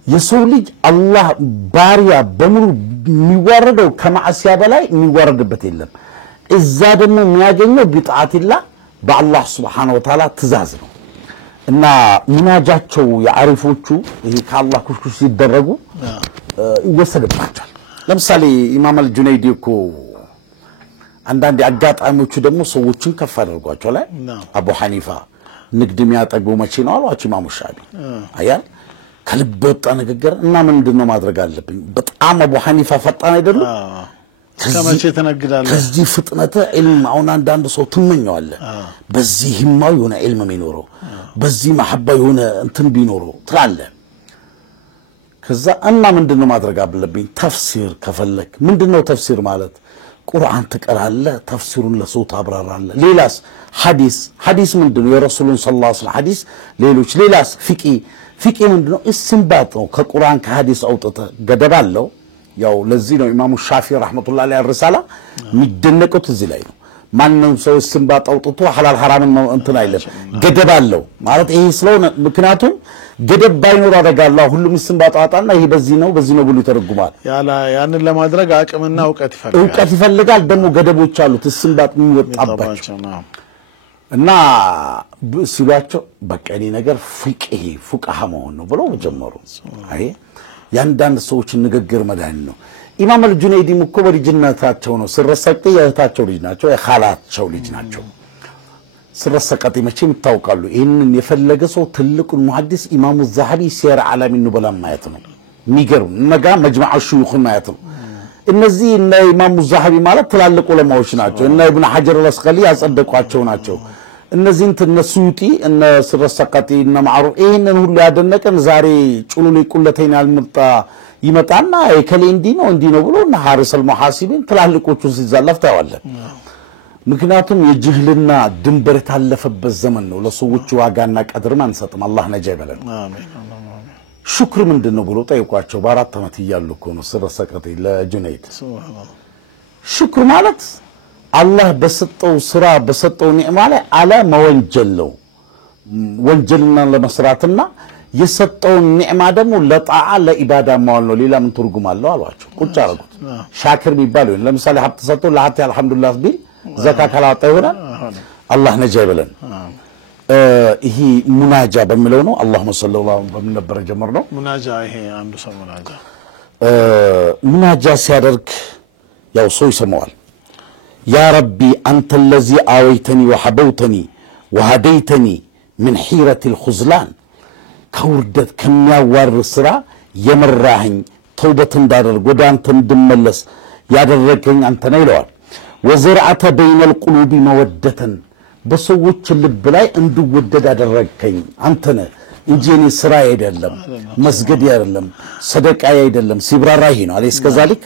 የሰው ልጅ አላህ ባሪያ በሙሉ የሚዋረደው ከማዕሲያ በላይ የሚዋረድበት የለም እዛ ደግሞ የሚያገኘው ቢጣዓቲላ በአላህ Subhanahu Wa Ta'ala ትዛዝ ነው እና ሙናጃቸው ያሪፎቹ ይሄ ከአላህ ኩሽኩሽ ሲደረጉ ይወሰድባቸዋል ለምሳሌ ኢማም አልጁነይዲ እኮ አንዳንድ አጋጣሚዎቹ ደግሞ ሰዎችን ከፍ አድርጓቸው ላይ አቡ ሐኒፋ ንግድ የሚያጠግቡ መቼ ነው አሏቸው ኢማሙ ሻፊ አያል ከልብ ወጣ ንግግር እና ምንድነው ማድረግ አለብኝ በጣም አቡ ሐኒፋ ፈጣን አይደሉ ከመቼ ተነግዳለ ከዚህ ፍጥነተ ዒልም አሁን አንዳንድ ሰው ትመኛዋለ በዚህ ህማው የሆነ ዒልም የሚኖረው በዚህ መሐባ የሆነ እንትን ቢኖረው ትላለ ከዛ እና ምንድነው ማድረግ አለብኝ ተፍሲር ከፈለክ ምንድነው ተፍሲር ማለት ቁርአን ተቀራለ ተፍሲሩን ለሰው ታብራራለ ሌላስ ሐዲስ ምንድነው የረሱሉን ሰለላሁ ዐለይሂ ወሰለም ሐዲስ ሌላስ ፊቂ ምንድነው እስንባጥ ነው ከቁርአን ከሐዲስ አውጥተ ገደባለው ያው ለዚህ ነው ኢማሙ ሻፊዒ ረህመቱላህ ዐለይሂ الرسالة የሚደነቁት እዚህ ላይ ነው ማንንም ሰው ስንባጥ አውጥቶ ሐላል ሐራምን እንትን አይለም ገደብ አለው ማለት ይሄ ስለሆነ ምክንያቱም ገደብ ባይኖር አደጋላ ሁሉም ስንባጥ አጣና ይሄ በዚህ ነው ብሎ ይተረጉማል ያንን ለማድረግ አቅምና ዕውቀት ይፈልጋል ደግሞ ገደቦች አሉት ስንባጥ የሚወጣባቸው እና ሲሏቸው በቀኒ ነገር ፉቃሃ መሆን ነው ብለው ጀመሩ አይ ያንዳንድ ሰዎች ንግግር መዳን ነው ኢማም አልጁነይዲ እኮ በልጅነታቸው ነው ስረሰቀ የእህታቸው ልጅ ናቸው የኻላቸው ልጅ ናቸው ስረሰቀት መቼም ይታወቃሉ ይሄንን የፈለገ ሰው ትልቁን ሙሐዲስ ኢማሙ ዛህቢ ሲር ዓላሚ ኑበላ ማየት ነው ሚገርም ነጋ መጅማዕ ሹዩኽ ማየት ነው እነዚህ እነ ኢማሙ ዛህቢ ማለት ትላልቅ ዑለማዎች ናቸው እነ ኢብኑ ሐጀር አልአስቀሊ ያጸደቋቸው ናቸው እነዚህን ተነሱቲ እነ ስረሰቀቲ እነ ማዕሩፍ ይሄንን ሁሉ ያደነቀን ዛሬ ጩሉል ቁለተይን አልምጣ ይመጣና የከሌ እንዲ ነው ብሎ እና ሐሪስ አልሙሐሲቢን ትላልቆቹን ሲዛለፍ ታዋለ ምክንያቱም የጅህልና ድንበር ታለፈበት ዘመን ነው ለሰዎች ዋጋና ቀድር ማንሰጥም አላህ ነጃ ይበለን አሜን ሽክር ምንድነው ብሎ ጠይቋቸው በአራት አመት ይያሉ እኮ ነው ስረሰቀቲ ለጁነይድ ሱብሃንአላህ ሽክር ማለት አላህ በሰጠው ስራ በሰጠው ኒዕማ ላይ አለ መወንጀል ነው ወንጀልና ለመስራትና የሰጠው ኒዕማ ደግሞ ለጣዓ ለኢባዳ ማዋል ነው ሌላ ምን ትርጉም አለው አሏቸው ቁጭ አረጉት ሻክር ቢባል ነው ለምሳሌ ሀብት ሰጥቶ ለሀብት አልহামዱሊላህ ቢል ዘካት ካላወጣ ይሆናል አላህ ነጃ ይበለን ይሄ ሙናጃ በሚለው ነው አላሁመ ሰለላሁ በምን ነበር ጀመርነው ሙናጃ ይሄ አንዱ ሰው ሙናጃ ሲያደርግ ያው ሰው ይሰማዋል يا ربي أنت الذي آويتني وحبوتني وهديتني من حيرة الخزلان كوردت كم يوار السرا يمرهن توبة دار قدان تندملس يا دركن أنت نيلوار وزرعت بين القلوب مودة بصوت اللب لاي اندو ودد دركن أنتنا انجيني سرا يدلم مسجد يدلم صدق يدلم سبرا راهين أليس كذلك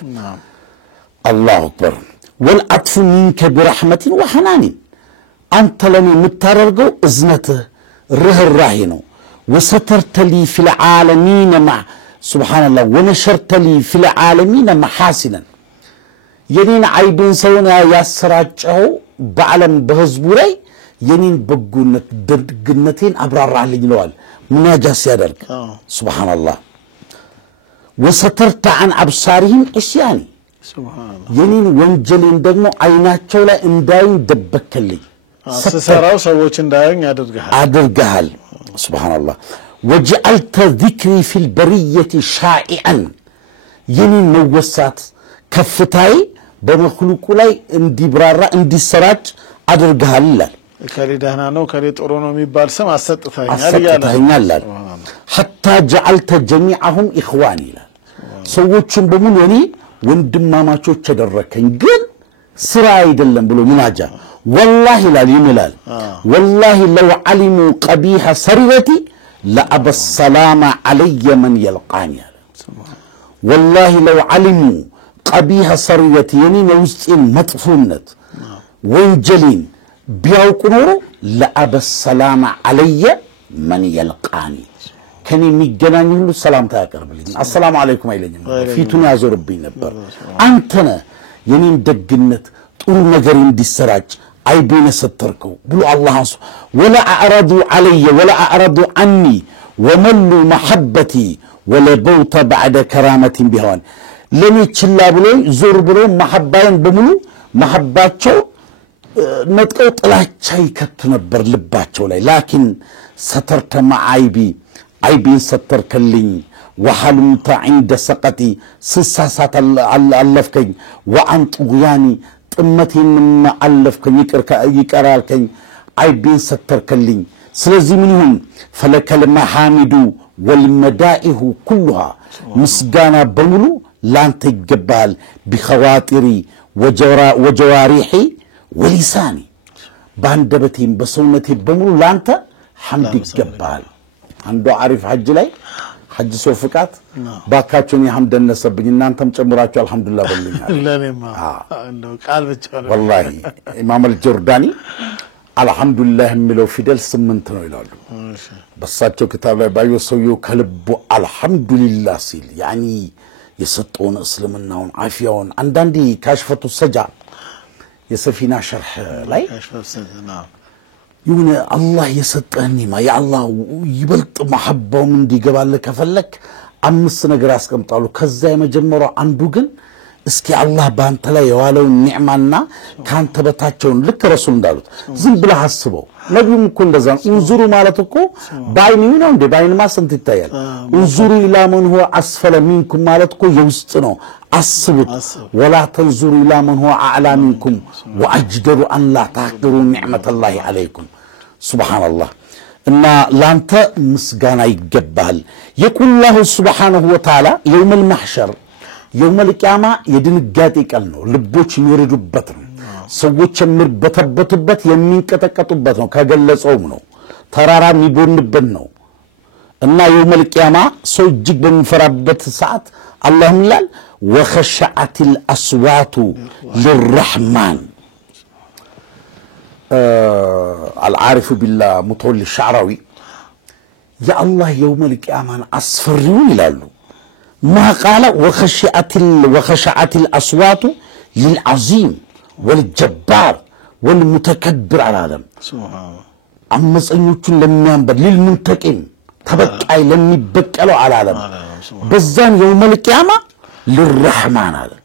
الله أكبر والعطف منك برحمة وحنان أنت لني متررقو إذنته الرهينو وسترت لي في العالمين مع سبحان الله ونشرت لي في العالمين محاسنا ينين عيبين سونا ياسراجه بعلم بهزبوري ينين بقونة درقنتين أبرار على جلوال مناجاس يدرك سبحان الله وسترت عن أبصارهم إسياني سبحان الله ينين وانجلين دمو عيناتشو لا انداين دبكلي سسراو سووچ انداين يادرغال سبحان الله وجعلت ذكري في البرية شائعا ينين موسات كفتاي بمخلوق لاي اندي برارا اندي سراج ادرغال لال كالي دهنا نو كالي طرو نو ميبال سم اسطتاينال حتى جعلت جميعهم اخواني لال سووچن بمون يني ወንድማማቾች ተደረከኝ ግን ስራ አይደለም ብሎ ሙናጃ والله لا يملال والله لو علموا قبيح سريرتي لأبى السلام علي من يلقاني والله لو علموا قبيح سريرتي يعني نوستين مطفونت وانجلين بيوقوا نورو لأبى السلام علي من يلقاني كان يمجناني له السلام تاكربلين السلام عليكم ايلني فيتوني ازوربين نبر انتنا ينين دغنت طول ነገር እንዲሰራጭ አይቤነ ስተርከው ብሎ አላህ ولا اعرضوا علي ولا اعرضوا عني وملوا محبتي ولا بوت بعد كرامه بهوان لني ችላ ብሎ ዞር ብሎ محباين በሙሉ محباቸው ነጥቀው ጥላቻ ይከቱ ነበር ልባቸው ላይ لكن سترت معايبي عيبين ستركلين وحلمت عند سقطي سساسات ألفكኝ وعن طغياني طمتي من ألفكኝ يقرالكኝ عيبين ستركلين ስለዚህ ምን ይሁን فلك المحامد والمدائح كلها مسغانا በሙሉ ላንተ ይገባል بخواطري وجوارحي ولساني ባንደበቴም በሰውነቴ በሙሉ ላንተ حمد ይገባል አንዱ አሪፍ ሐጅ ላይ ሐጅ ሶፍቃት ባካቹን የሐምድ ነሰብኝ እናንተም ጨምራችሁ አልহামዱሊላህ በልኛል ለኔማ እንደው ቃል ብቻ ነው والله ኢማም አልጆርዳኒ አልহামዱሊላህ የሚለው ፊደል 8 ነው ይላሉ በሳቸው ክታብ ላይ ባየው ሰውየው ከልቡ አልহামዱሊላህ ሲል ያኒ የሰጠውን እስልምናውን አፊያውን አንዳንዴ ካሽፈቱ ሰጃ የሰፊና ሸርህ ላይ ይሁን አላህ የሰጠህኒማ ያአላህ ይበልጥ መሐባው እንዲገባል ከፈለክ አምስት ነገር አስቀምጣሉ ከዛ የመጀመሪያው አንዱ ግን እስኪ አላህ ባንተ ላይ የዋለው ኒዕማና ካንተ በታቸው ልክ ረሱል እንዳሉት ዝም ብለህ አስበው ነብዩም እኮ እንደዛ እንዙሩ ማለት እኮ ባይን ነው እንደ ባይን ማሰንት ይታያል እንዙሩ ኢላ መን ሁወ አስፈለ ሚንኩም ማለት እኮ የውስጥ ነው አስቡት ወላ ተንዙሩ ኢላ መን ሁወ አዕላ ሚንኩም ወአጅደሩ አን ላ ተህቂሩ ኒዕመተላሂ አለይኩም ሱብሃንአላህ እና ላንተ ምስጋና ይገባል የቁላሁ ሱብሃነሁ ወተዓላ የውመል ማህሸር የውመል ቂያማ የድንጋጤ ቀን ነው ልቦች የሚወርዱበት ነው ሰዎች የሚርበተበቱበት የሚንቀጠቀጡበት ነው ከገለጸውም ነው ተራራ የሚቦንበት ነው እና የውመል ቂያማ ሰው እጅግ በሚፈራበት ሰዓት አላህ ይላል ወኸሸዓቲል አስዋቱ ለልረህማን العارف بالله متولي الشعراوي يا الله يوم القيامة أصفرون يلالو ما قال وخشعت الأصوات للعظيم والجبار والمتكبر على العالم أما سنوتون لم ينبر للمنتقم تبقى لم يبقلوا على العالم بزان يوم القيامة للرحمن هذا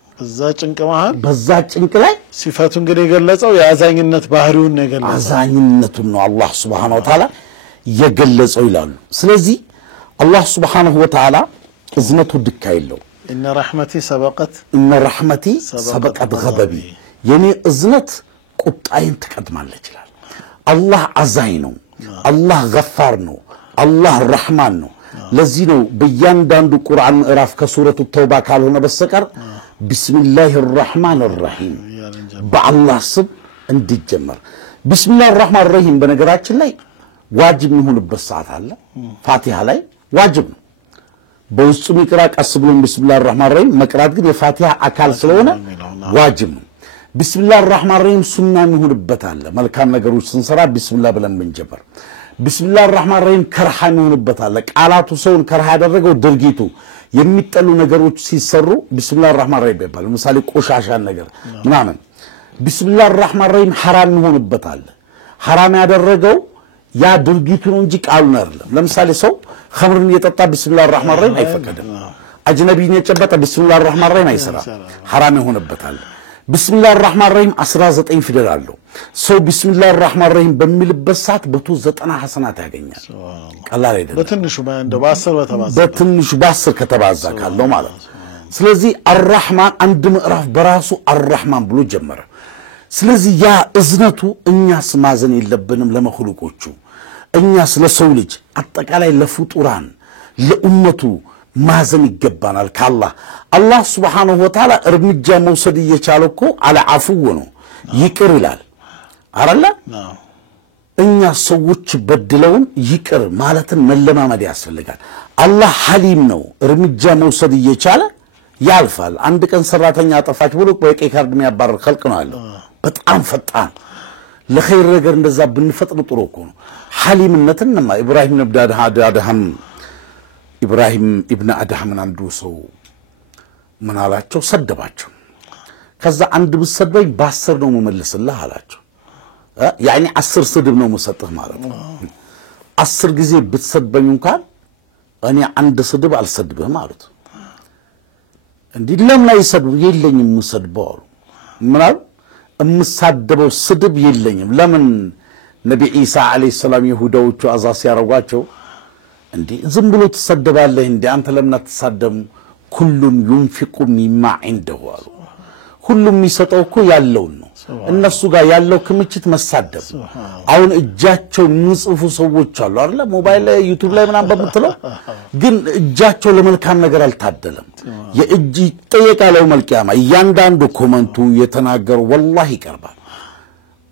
በዛጭ እንቅ ላይ ሲፋቱን ግን የገለጸው ያዛኝነት ባህሪውን ነው የገለጸው አዛኝነቱን ነው አላህ Subhanahu Wa Ta'ala የገለጸው ይላሉ ስለዚህ አላህ Subhanahu Wa Ta'ala እዝነቱ ድካ የለው ان رحمتي سبقت غضبي የኔ እዝነት ቁጣዬን ትቀድማለች ይላል አላህ አዛኝ ነው አላህ ገፋር ነው አላህ ረህማን ነው ለዚህ ነው በእያንዳንዱ ቁርአን ምዕራፍ ከሱረቱ ተውባ ካልሆነ በስተቀር بسم الله الرحمن الرحيم بالله سب እንዲጀመር بسم الله الرحمن الرحيم በነገራችን ላይ ዋጅብ የሚሆንበት ሰዓት አለ ፋቲሃ ላይ ዋጅብ ነው በውስጡ ሚቅራ ቀስ ብሎ بسم الله الرحمن الرحيم መቅራት ግን የፋቲሃ አካል ስለሆነ ዋጅብ ነው بسم الله الرحمن الرحيم ሱና የሚሆንበት አለ መልካም ነገሮች ስንሰራ بسم الله ብለን ብንጀምር بسم الله الرحمن الرحيم ከርሃ የሚሆንበት አለ ቃላቱ ሰውን ከርሃ ያደረገው ድርጊቱ የሚጠሉ ነገሮች ሲሰሩ ቢስሚላህ الرحمن الرحيم ይባላል ለምሳሌ ቆሻሻን ነገር ምናምን ቢስሚላህ الرحمن الرحيم حرام ይሆንበታል حرام ያደረገው ያ ድርጊቱ ነው እንጂ ቃሉን አይደለም ለምሳሌ ሰው ኸምርን እየጠጣ ቢስሚላህ الرحمن الرحيم አይፈቀድም አጅነቢን የጨበጠ ቢስሚላህ الرحمن الرحيم አይሰራ حرام ይሆንበታል ቢስሚላህ الرحمن الرحيم 19 ፊደል አለው ሰው ቢስሚላህ الرحمن الرحيم በሚልበት ሰዓት 90 ሐሰናት ያገኛል ቀላል አይደለም በትንሹ እንደው በ10 በተባዛ በትንሹ በ10 ከተባዛ ካለው ማለት ስለዚህ الرحمن አንድ ምዕራፍ በራሱ الرحمن ብሎ ጀመረ ስለዚህ ያ እዝነቱ እኛስ ማዘን የለብንም ለመخلوቆቹ እኛስ ለሰው ልጅ አጠቃላይ ለፍጡራን ለኡመቱ ማዘን ይገባናል ካላህ አላህ Subhanahu Wa Ta'ala እርምጃ መውሰድ እየቻለኮ አለ አፍው ነው ይቅር ይላል አይደለ እኛ ሰዎች በድለውን ይቅር ማለትን መለማመድ ያስፈልጋል አላህ ሐሊም ነው እርምጃ መውሰድ እየቻለ ያልፋል አንድ ቀን ሰራተኛ አጠፋች ብሎ በቀይ ካርድ የሚያባረር خلق ነው አለ በጣም ፈጣን ለኸይር ነገር እንደዛ ብንፈጥር ጥሩ እኮ ነው ሐሊምነትንማ ኢብራሂም ኢብን አድሃም አንዱ ሰው ምን አላቸው ሰደባቸው ከዛ አንድ ብሰደበኝ በ10 ነው መመለስልህ አላቸው يعني 10 ስድብ ነው መሰጠህ ማለት ነው 10 ጊዜ ብትሰድበኝ እንኳን እኔ አንድ ስድብ አልሰድብህም ማለት እንዴ ለምን አይሰድቡ የለኝም መስድበው ምናል እምሳደበው ስድብ የለኝም ለምን ነብይ ኢሳ አለይሂ ሰላም ይሁዳዎቹ አዛስ ያረጋቸው እንዴ ዝም ብሎ ተሰደባለህ እንዴ አንተ ለምን አትሳደም ሁሉም ينفق مما عنده ሁሉም የሚሰጠው እኮ ያለው ነው እነሱ ጋር ያለው ክምችት መሳደብ አሁን እጃቸው ንጽፉ ሰዎች አሉ አይደል ሞባይል ላይ ዩቲዩብ ላይ ምናምን በመጥለው ግን እጃቸው ለመልካም ነገር አልታደለም የእጅ ጠየቃለው መልቂያማ ያንዳንዱ ኮመንቱ የተናገሩ والله ይቀርባል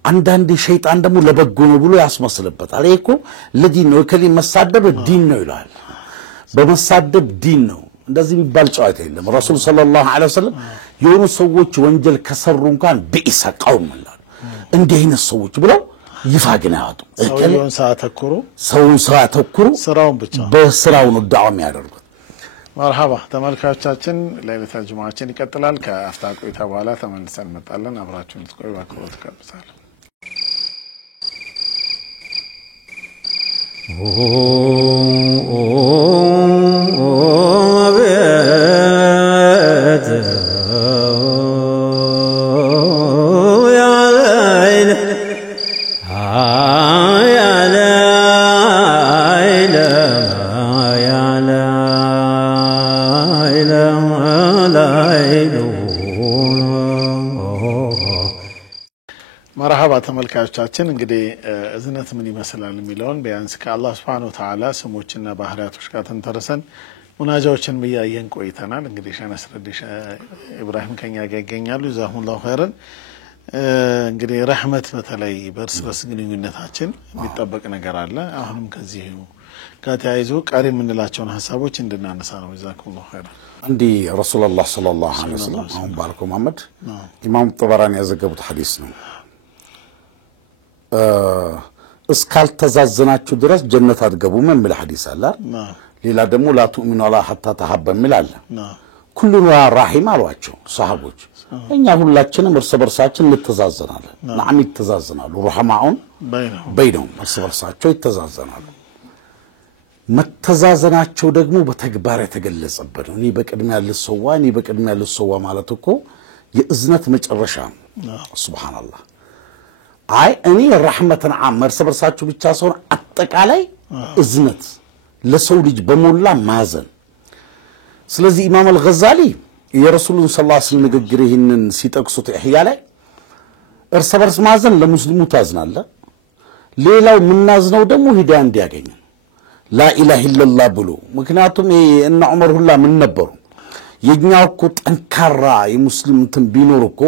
አንዳንድ ሸይጣን ደግሞ ለበጎ ነው ብሎ ያስመስልበታል እኮ ለዲን ነው ከሊም መሳደብ ዲን ነው ይላል በመሳደብ ዲን ነው እንደዚህ ቢባል ጫዋታ የለም ረሱል ሰለላሁ ዐለይሂ ወሰለም የሆኑ ሰዎች ወንጀል ከሰሩ እንኳን በኢሳ ቀውም ይላል እንዴ አይነት ሰዎች ብለው ይፋግና ያወጡ ሰውን ሳተኩሩ ስራውን ብቻ በስራው ነው ዳዕዋ የሚያደርጉት مرحبا ተመልካቾቻችን ለይለተ ጁማዓችን ይቀጥላል ከአፍታ ቆይታ በኋላ ተመልሰን እንመጣለን አብራችሁን ትቆዩ ባክሮት ከብሳል مرحبا ተመልካቾቻችን እንግዲህ እዝነት ምን ይመስላል የሚለውን ቢያንስ ከአላህ Subhanahu Wa Ta'ala ስሞችና ባህሪያቶች ጋር ተንተርሰን ሙናጃዎችን በያየን ቆይተናል እንግዲህ ሸነስረዲሽ ኢብራሂም ከኛ ጋር ይገኛሉ ዛሁላሁ ኸይረን እንግዲህ ረህመት በተለይ በርስ ግንኙነታችን የሚጠበቅ ነገር አለ አሁንም ከዚህ ጋር ተያይዞ ቀሪ የምንላቸውን ሐሳቦች እንድናነሳ ነው ዛኩላሁ ኸይረን እንዲ ረሱላህ ሰለላሁ ዐለይሂ ወሰለም አሁን ባልኩ መሐመድ ኢማም ጠበራኒ ያዘገቡት ሐዲስ ነው እስካልተዛዘናችሁ ድረስ ጀነት አትገቡም የሚል ሐዲስ አለ ሌላ ደግሞ لا تؤمنوا ولا حتى تحبوا የሚል አለ ኩሉና ራሂም አሏቸው ሰሃቦች እኛ ሁላችንም እርስ በርሳችን እንተዛዘናለን ማን ይተዛዘናሉ ረህማኡን በይነው እርስ በርሳቸው ይተዛዘናሉ መተዛዘናቸው ደግሞ በተግባር የተገለጸበት ነው እኔ በቅድሚያ ልሰዋ ማለት እኮ የእዝነት መጨረሻ ሱብሃንአላህ አይ እኔ ረህመትን አመር ሰበርሳችሁ ብቻ ሳይሆን አጠቃላይ እዝነት ለሰው ልጅ በመላ ማዘን ስለዚህ ኢማም አልገዛሊ የረሱሉን ሰለላሁ ዐለይሂ ወሰለም ንግግር ይህንን ሲጠቅሱት ኢህያ ላይ እርስ በርስ ማዘን ለሙስሊሙ ታዝናለ ሌላው ምናዝነው ደግሞ ሂዳያ እንዲያገኝ ላ ኢላሃ ኢላላህ ብሎ ምክንያቱም እና ዑመር ሁላ ምን ነበሩ የኛው እኮ ጠንካራ የሙስሊም እንትን ቢኖር እኮ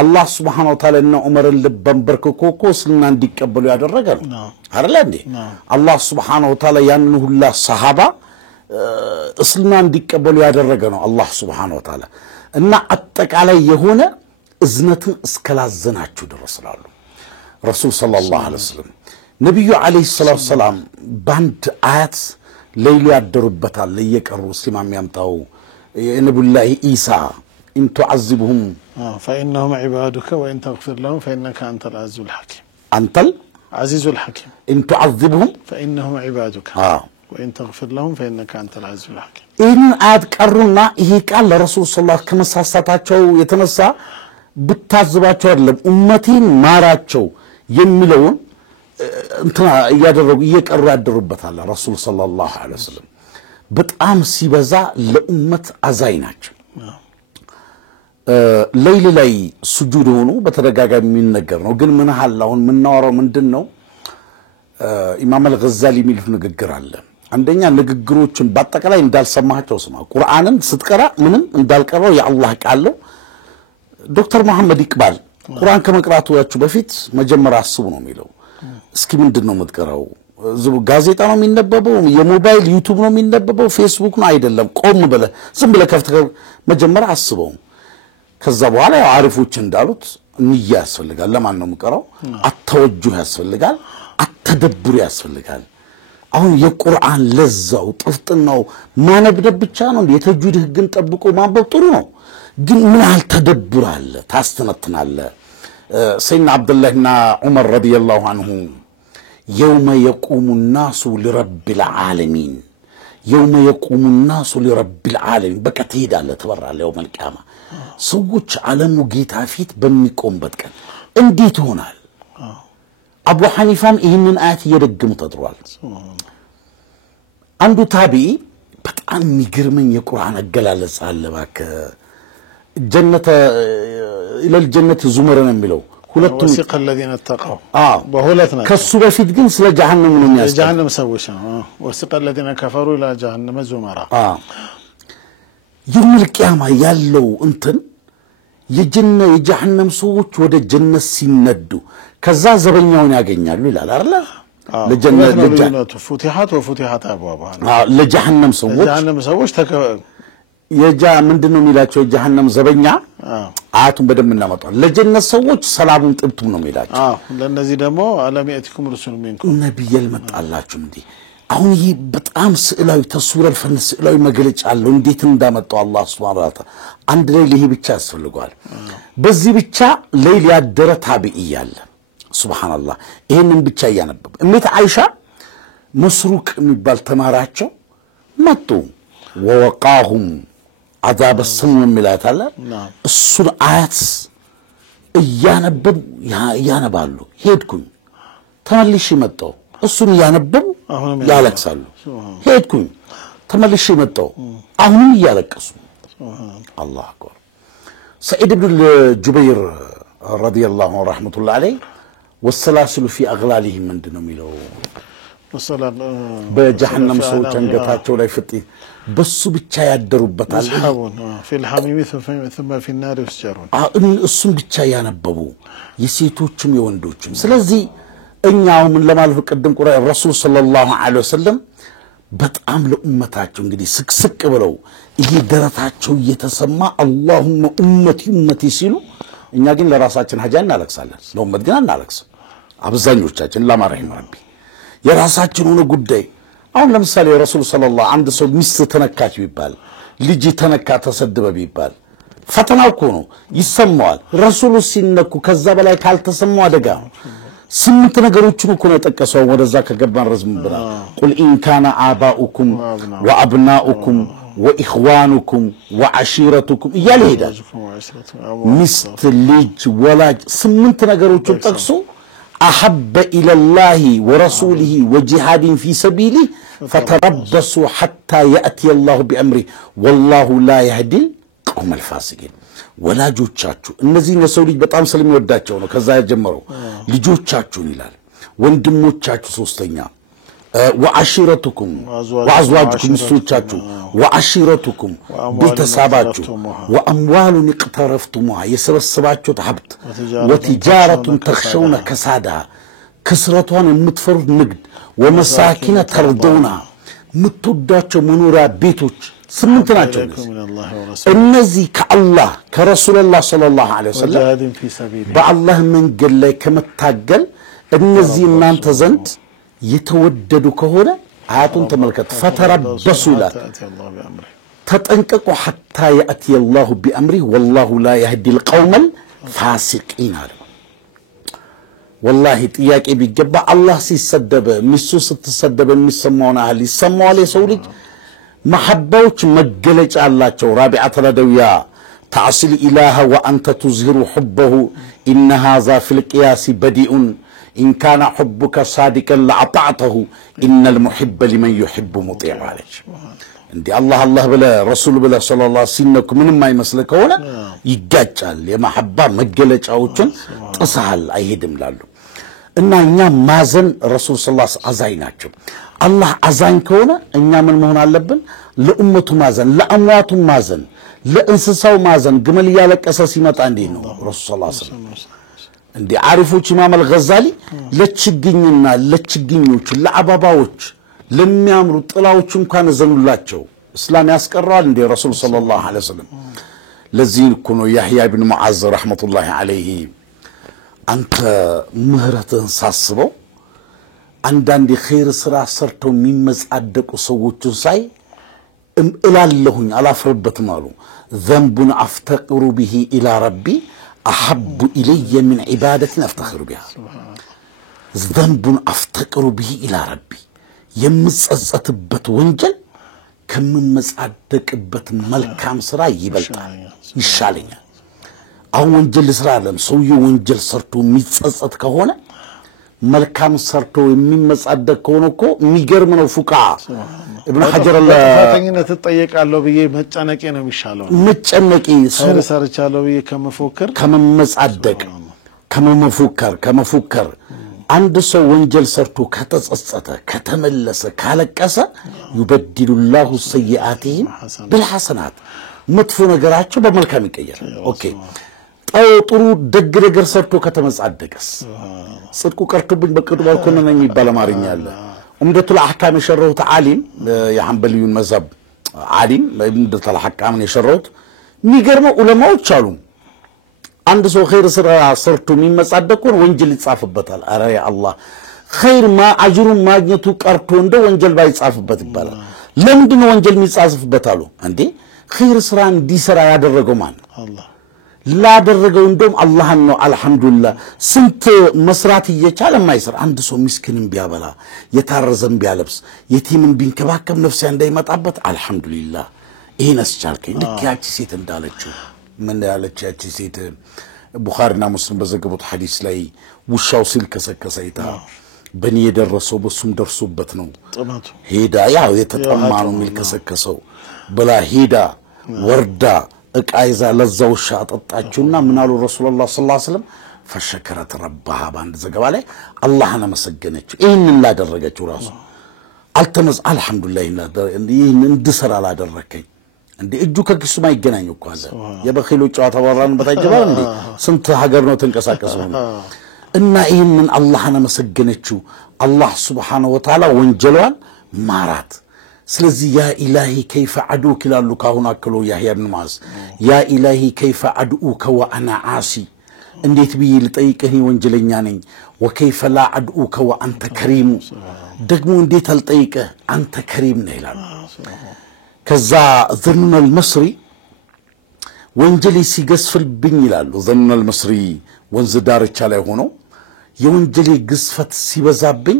አላህ Subhanahu Wa Ta'ala እና ዑመርን ልበንበርክኮ እኮ እስልምና እንዲቀበሉ ያደረገ ነው አይደል እንዴ አላህ Subhanahu Wa Ta'ala ያን ሁላ ሰሃባ እስልምና እንዲቀበሉ ያደረገ ነው አላህ Subhanahu Wa Ta'ala እና አጠቃላይ የሆነ እዝነትን እስከላዘናችሁ ድረስላሉ ረሱል ሰለላሁ ዐለይሂ ወሰለም ነብዩ አለይሂ ሰላቱ ሰላም ባንድ አያት ለይሉ ያደሩበታል ለየቀሩ እስላም ያምጣው የነብዩላህ ኢሳ ان تعذبهم فانهم عبادك وان تغفر لهم فانك انت العزيز الحكيم انت العزيز الحكيم ان تعذبهم فانهم عبادك وان تغفر لهم فانك انت العزيز الحكيم ان አያት ቀሩና ይሄ ቃል ለረሱል ሰለላሁ ከመሳሳታቸው የተነሳ ብታዝባቸው አይደለም ኡመቲን ማራቸው የሚለውን እንትና ያደረጉ እየቀሩ ያደሩበታል ረሱል ሰለላሁ ዐለይሂ ወሰለም በጣም ሲበዛ ለኡመት አዛኝ ናቸው ለይል ላይ ስጁድ ሆኖ በተደጋጋሚ የሚነገር ነው ግን ምን ሐላውን ምናወራው ምንድነው ኢማም አልገዛሊ የሚሉት ንግግር አለ አንደኛ ንግግሮችን በአጠቃላይ እንዳልሰማቸው ስማ ቁርአንን ስትቀራ ምንም እንዳልቀረው የአላህ ቃል ነው ዶክተር መሐመድ ይቅባል ቁርአን ከመቅራቱያችሁ በፊት መጀመሪያ አስቡ ነው የሚለው እስኪ ምንድነው የምትቀራው ጋዜጣ ነው የሚነበበው የሞባይል ዩቲዩብ ነው የሚነበበው ፌስቡክ ነው አይደለም ቆም ብለ ዝም ብለ ከፍተህ መጀመሪያ አስበው ከዛ በኋላ አሪፎች እንዳሉት ንያ ያስፈልጋል ለማን ነው የምቀራው አተወጁህ ያስፈልጋል አተደብሩ ያስፈልጋል አሁን የቁርአን ለዛው ጥፍጥናው ማነብደብ ብቻ ነው የተጁድ ህግን ጠብቆ ማንበብ ጥሩ ነው ግን ምን አልተደብር አለ ታስተነትናለ ሰይድና አብዱላህና ዑመር ረዲየላሁ ዐንሁ يوم يقوم الناس لرب العالمين يوم يقوم الناس لرب العالمين بكتيد الله تبارك يوم القيامه ሰዎች ዓለሙ ጌታ ፊት በሚቆምበት ቀን እንዴት ይሆናል አቡ ሐኒፋም ይህንን አያት እየደገሙ ተጥሯል አንዱ ታቢዒ በጣም የሚገርመኝ የቁርአን አገላለጽ አለ ባከ ጀነተ ኢለል ጀነት ዙመረን የሚለው ሁለቱ ወሲቀ الذين اتقوا በሁለትና ከሱ በፊት ግን ስለ ጀሃነም ነው የሚያስቀር ጀሃነም ሰዎች ነው ወሲቀ الذين كفروا الى جهنم زمرا يوم القيامه ያለው እንትን የጀሃነም ሰዎች ወደ ጀነት ሲነዱ ከዛ ዘበኛውን ያገኛሉ ይላል አይደል ለጀነት فتحت وفتحت ابوابها ለጀሃነም ሰዎች የጃ ምንድነው የሚላቸው የጀሃነም ዘበኛ አያቱን በደም እናመጣው ለጀነት ሰዎች ሰላሙን ጥብቱም ነው የሚላቸው ለነዚህ ደግሞ አለም ያቲኩም ረሱል ሚንኩም ነብይል መጣላችሁ እንዴ አሁን ይሄ በጣም ስዕላዊ ተስዊረል ፈን ስዕላዊ መግለጫ አለው እንዴት እንዳመጣው አላህ Subhanahu Wa Ta'ala አንድ ላይ ይሄ ብቻ ያስፈልጋል በዚህ ብቻ ሌሊ ያደረ ታቢዒ ያለ ሱብሃንአላህ ይሄንን ብቻ ያነበብ እምት አይሻ መስሩቅ የሚባል ተማራቸው መጡ ወወቃሁም عذاب السم ሚላት አለ እሱን አያት ያነባሉ ሄድኩኝ ተመልሼ መጣሁ እሱን ያነበቡ ያለቅሳሉ ሄድኩኝ ተመልሼ መጣሁ አሁንም ያለቅሱ አላህ አክበር سعيد بن الجبير رضي الله عنه رحمه الله عليه والسلاسل في اغلالهم ምንድነው የሚለው والسلام በጀሃነም ሰዎች አንገታቸው ላይ ፍጥ በሱ ብቻ ያደሩበታል في الحميم ثم في النار يسجرون እሱን ብቻ ያነበቡ የሴቶችም የወንዶችም ስለዚህ እኛው ምን ለማለት ቀደም ቁርአን ረሱል ሰለላሁ ዐለይሂ ወሰለም በጣም ለኡመታቸው እንግዲህ ስቅስቅ ብለው ይሄ ደረታቸው እየተሰማ اللهم امتي ሲሉ እኛ ግን ለራሳችን ሀጃ እናለቅሳለን ለኡመት ግን እናለቅስ አብዛኞቻችን ለማረህም ረቢ የራሳችን ሆነ ጉዳይ አሁን ለምሳሌ ረሱል ሰለላሁ አንድ ሰው ሚስት ተነካች ቢባል ልጅ ተነካ ተሰደበ ቢባል ፈተናው እኮ ነው ይሰማዋል ረሱሉ ሲነኩ ከዛ በላይ ካልተሰማው አደጋ ስምንት ነገሮችን እኮ ነው ተጠቀሰው ወደዛ ከገባን ረዝም ብላ ቁል ኢን ካና አባኡኩም ወአብናኡኩም ወኢኽዋኑኩም ወአሺረቱኩም እያለ ሄዳል ሚስት ልጅ ወላጅ ስምንት ነገሮችን ጠቅሶ أحب إلى الله ورسوله وجهاد في سبيله فتربصوا حتى يأتي الله بأمره والله لا يهدي القوم الفاسقين ولا جوتشاتشو النزي نسولي بطعم سلمي وداتشو كذا يجمروا لجوتشاتشو نلال وندموتشاتشو سوستينا وعشيرتكم وأزواجكم سوتشاتشو وعشيرتكم بيتساباتشو وأموال اقترفتموها يسبسباتشو تحبت وتجارة تخشون كسادها كسرتوان المتفرد نقد ومساكين ترضونها متوداتشو منورا بيتوش سمنتناتشو النزي كالله كرسول الله صلى الله عليه وسلم بالله من قل لي كما تاقل النزي ما انتزنت يتوددوا كهونا آياتون تملكت فتربصوا لا تتنققوا حتى يأتي الله بأمره والله لا يهدي القوم الفاسقين والله تياكي بيجبا الله سيسدب مسو ستسدب مسمونا أهلي سموا عليه سولج محبوش مجلج الله رابعة ردويا تعصي الإله وأنت تظهر حبه إن هذا في القياس بديء إن كان حبك صادقا لأطعته إن المحب لمن يحب مطيع عليك عندي الله بلا رسول بلا صلى الله عليه وسلم من ما يمسلك هنا يجاجل يا محبة مجلج أوتشن تصحل أيهدم لالو إن إننا مازن رسول صلى الله عليه وسلم أزايناتشو الله أزاين كونه إننا من مهنا لبن لأمته مازن لأمواته مازن لإنسساو مازن قمل يالك أساسي ما تعندينه رسول صلى الله عليه وسلم عندي عارفوش إمام الغزالي لتشجيننا لتشجينوش لعباباوش لم يامروا طلاوشم كان زنولاتشو إسلام يسكرر عندي رسول صلى الله عليه وسلم لذين كانوا يحيى بن معاذ رحمة الله عليه أنت مهرة صاصبو عندي خير سرا صرتو ميمز عدك وصوتو ساي إلى اللهن على فربة مالو ذنب أفتقر به إلى ربي أحب إلي من عبادة أفتخر بها ذنب أفتقر به إلى ربي يمسأت بت ونجل كم مسأدك بت ملكام سرا يبلتا يشالينا أو ونجل سرا لم سوي ونجل صرتو مسأت كهونا ملكام صرتو من مسأدك كونكو ميجر من الفقاعة ابن حجر الله فاتنين تطيق على بيه متعنكي أنا مشالون متعنكي خير صار شالو بيه كم فكر كم مسأدك كم مفكر عند سو ونجل صرتو كتصصته كتملس كالكسه يبدل الله سيئاتهم بالحسنات مطفو نغراچو بملكام يقير اوكي طرو دغ ነገር ሰርቶ ከተመጻደቀስ ጽድቁ ቀርቶብኝ በቅዱ ባልኮነ ነኝ ይባል አማርኛ አለ ኡምደቱል አህካም የሸረውት ዓሊም የሐንበሊዩን መዝሀብ ዓሊም ኡምደቱል አህካም የሸረውት የሚገርመው ዑለማዎች አሉ አንድ ሰው ኸይር ስራ ሰርቶ የሚመጻደቁን ወንጀል ይጻፍበታል አረ ያ አላህ خير ما أجرون ما جنتو كارتون ده وانجل باي صافبت بلا لمدن وانجل ميصافبت አሉ እንዴ خير ስራን ዲሰራ ያደረገው ማን አላህ ላደረገው እንደም አላህ ነው አልহামዱሊላህ ስንት መስራት እየቻለ ማይሰር አንድ ሰው ምስኪንን ቢያበላ የታረዘን ቢያለብስ የቲምን ቢንከባከብ ነፍስ እንዳይመጣበት አልহামዱሊላህ ይሄን አስቻልከኝ ልክ ያቺ ሴት እንዳለችው ምን ያለች ያቺ ሴት ቡኻሪና ሙስሊም በዘገቡት ሐዲስ ላይ ውሻው ሲል ከሰከሰይታ በኔ የደረሰው በሱም ደርሶበት ነው ጥማቱ ሄዳ ያው የተጠማ ነው ሚል ከሰከሰው በላ ሄዳ ወርዳ እቃይዛ ለዛው ሻጠጣችውና ምናሉ ረሱላህ ሰለላሁ ዐለይሂ ወሰለም ፈሸከረት ረባሃ ባንድ ዘገባ ላይ አላህን አመሰገነች ይሄንን ላደረገችው ራሱ አልተመዝ አልহামዱሊላህ ይሄን እንድሰራ ላደረከኝ እንዴ እጁ ከኪሱ ማይገናኝ እኮ አለ የበኺሉ ጨዋታ ወራን በታጀባል እንዴ ስንት ሀገር ነው ተንቀሳቀሰው እና ይሄንን አላህን አመሰገነችው አላህ Subhanahu Wa Ta'ala ወንጀሏን ማራት ስለዚህ ያ ኢላሂ كيف ادعوك ይላሉ ካሁን አክሎ ያህያ ኢብኑ ማዝ ያ ኢላሂ كيف ادعوك وانا عاصي እንዴት ብዬ ልጠይቅህ ወንጀለኛ ነኝ وكيف لا ادعوك وانت كريم ደግሞ እንዴት አልጠይቅህ አንተ ከሪም ነህ ይላል ከዛ ظن المصري ወንጀሊ ሲገስፍልብኝ ይላሉ ظن المصري ወንዝ ዳርቻ ላይ ሆኖ የወንጀሊ ግስፈት ሲበዛብኝ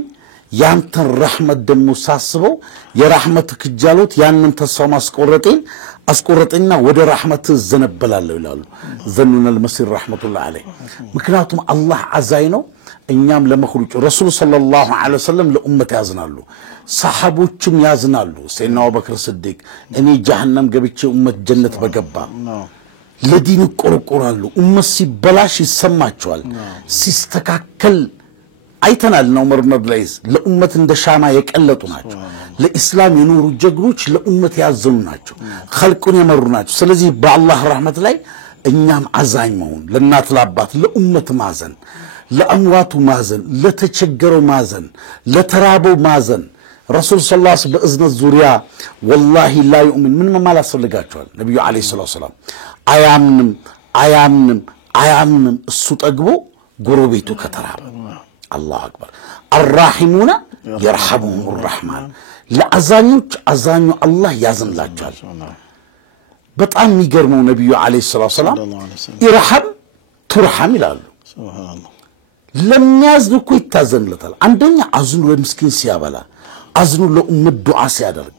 ያንተን ረህመት ደሞ ሳስበው የረህመት ክጃሎት ያንን ተስፋ ማስቆረጤን አስቆረጠኝና ወደ ረህመት ዘነበላለሁ ይላሉ ዘኑን المصير ረህመቱላህ ዐለይሂ ምክንያቱም አላህ አዛይ ነው እኛም ለመخلوق ረሱል ሰለላሁ ዐለይሂ ወሰለም ለኡመት ያዝናሉ ሰሃቦችም ያዝናሉ ሰይድና አቡበክር ሲዲቅ እኔ ጀሃነም ገብቼ ኡመት ጀነት በገባ ለዲን ቆርቆራሉ ኡመት ሲበላሽ ይሰማቸዋል ሲስተካከል አይተናል ነው ዑመር ኢብኑ አብዱልአዚዝ ለኡመት እንደ ሻማ የቀለጡ ናቸው ለኢስላም የኖሩ ጀግኖች ለኡመት ያዘኑ ናቸው ኸልቁን የመሩ ናቸው ስለዚህ በአላህ ረህመት ላይ እኛም አዛኝ መሆን ለናት ለአባት ለኡመት ማዘን ለአምዋቱ ማዘን ለተቸገረው ማዘን ለተራበው ማዘን ረሱል ሰለላሁ ዐለይሂ ወሰለም በእዝነት ዙሪያ ወላሂ ላ ይኡሚን ምን ማለት ፈልጋቸዋል ነብዩ አለይሂ ሰላም አያምንም እሱ ጠግቦ ጎረቤቱ ከተራበ الله أكبر الراحمون يرحمهم الرحمن لأزانيوش أزانيو الله يازن لا جال بطعم يقرمو نبي عليه الصلاة والسلام يرحم ترحم لالو سبحان الله لم يازنو كوي تازن لتال عندنا أزنو لمسكين سيابلا أزنو لأمد دعاء سيادرك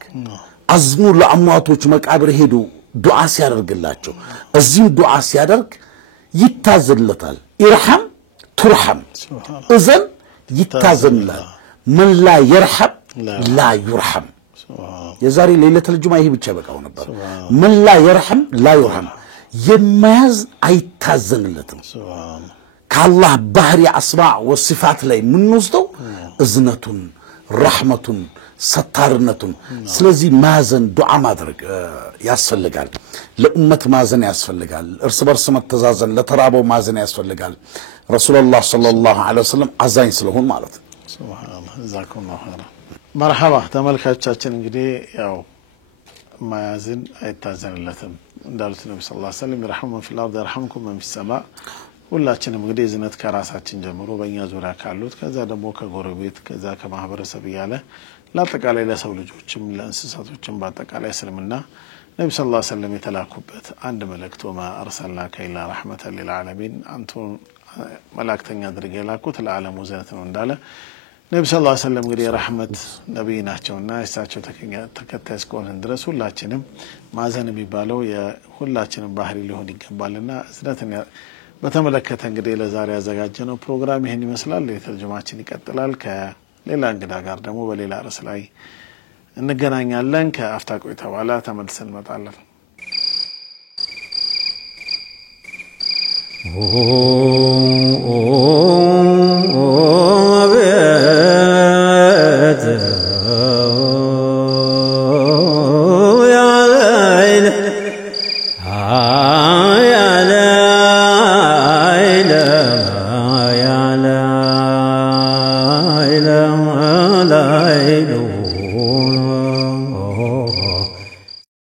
أزنو لأمواتوش مكعبر هيدو دعاء سيادرك اللاتشو أزين دعاء سيادرك يتازن لتال يرحم ترحم إذن يتازن له من لا يرحم لا يرحم يزاري ليلة الجمعة هي بتشابك أو نبر من لا يرحم لا يرحم يماز أيتازن لتم كالله بحري أسماء والصفات لي من نصدو إذنة رحمة ستارنة سلزي مازن دعاء مادرك ياسفل لقال لأمة مازن ياسفل لقال ارسبر سمت تزازن لترابو مازن ياسفل لقال رسول الله صلى الله عليه وسلم عزاين سلهون مالت سبحان الله جزاكم الله خيرا مرحبا ተመልካቾቻችን እንግዲህ ያው ማያዝን አይታዘንለትም እንዳሉት ነብዩ ሰለላሁ ዐለይሂ ወሰለም ይርሐሙን ፊል አርድ ይርሐሙኩም መን ፊስ ሰማ ሁላችንም እንግዲህ ዝነት ከራሳችን ጀምሮ በእኛ ዙሪያ ካሉት ከዛ ደግሞ ከጎረቤት ከዛ ከማህበረሰብ ያለ ለአጠቃላይ ለሰው ልጆችም ለእንስሳቶችም በአጠቃላይ እስልምና ነብዩ ሰለላሁ ዐለይሂ ወሰለም የተላኩበት አንድ መልእክት ወማ አርሰልናከ ኢላ ረህመተን ሊልዓለሚን አንቱ መላእክተኛ አድርገ የላኩት ለዓለሙ ዘነት ነው እንዳለ ነብዩ ሰለላሁ ዐለይሂ ወሰለም እንግዲህ ረህመት ነብይ ናቸውና እሳቸው ተከታይ እስከሆነን ድረስ ሁላችንም ማዘን የሚባለው የሁላችንም ባህሪ ሊሆን ይገባልና እዝነትን በተመለከተ እንግዲህ ለዛሬ ያዘጋጀነው ፕሮግራም ይሄን ይመስላል የተርጀማችን ይቀጥላል ከሌላ እንግዳ ጋር ደግሞ በሌላ ርዕስ ላይ እንገናኛለን ከአፍታ ቆይታ በኋላ ተመልሰን እንመጣለን لا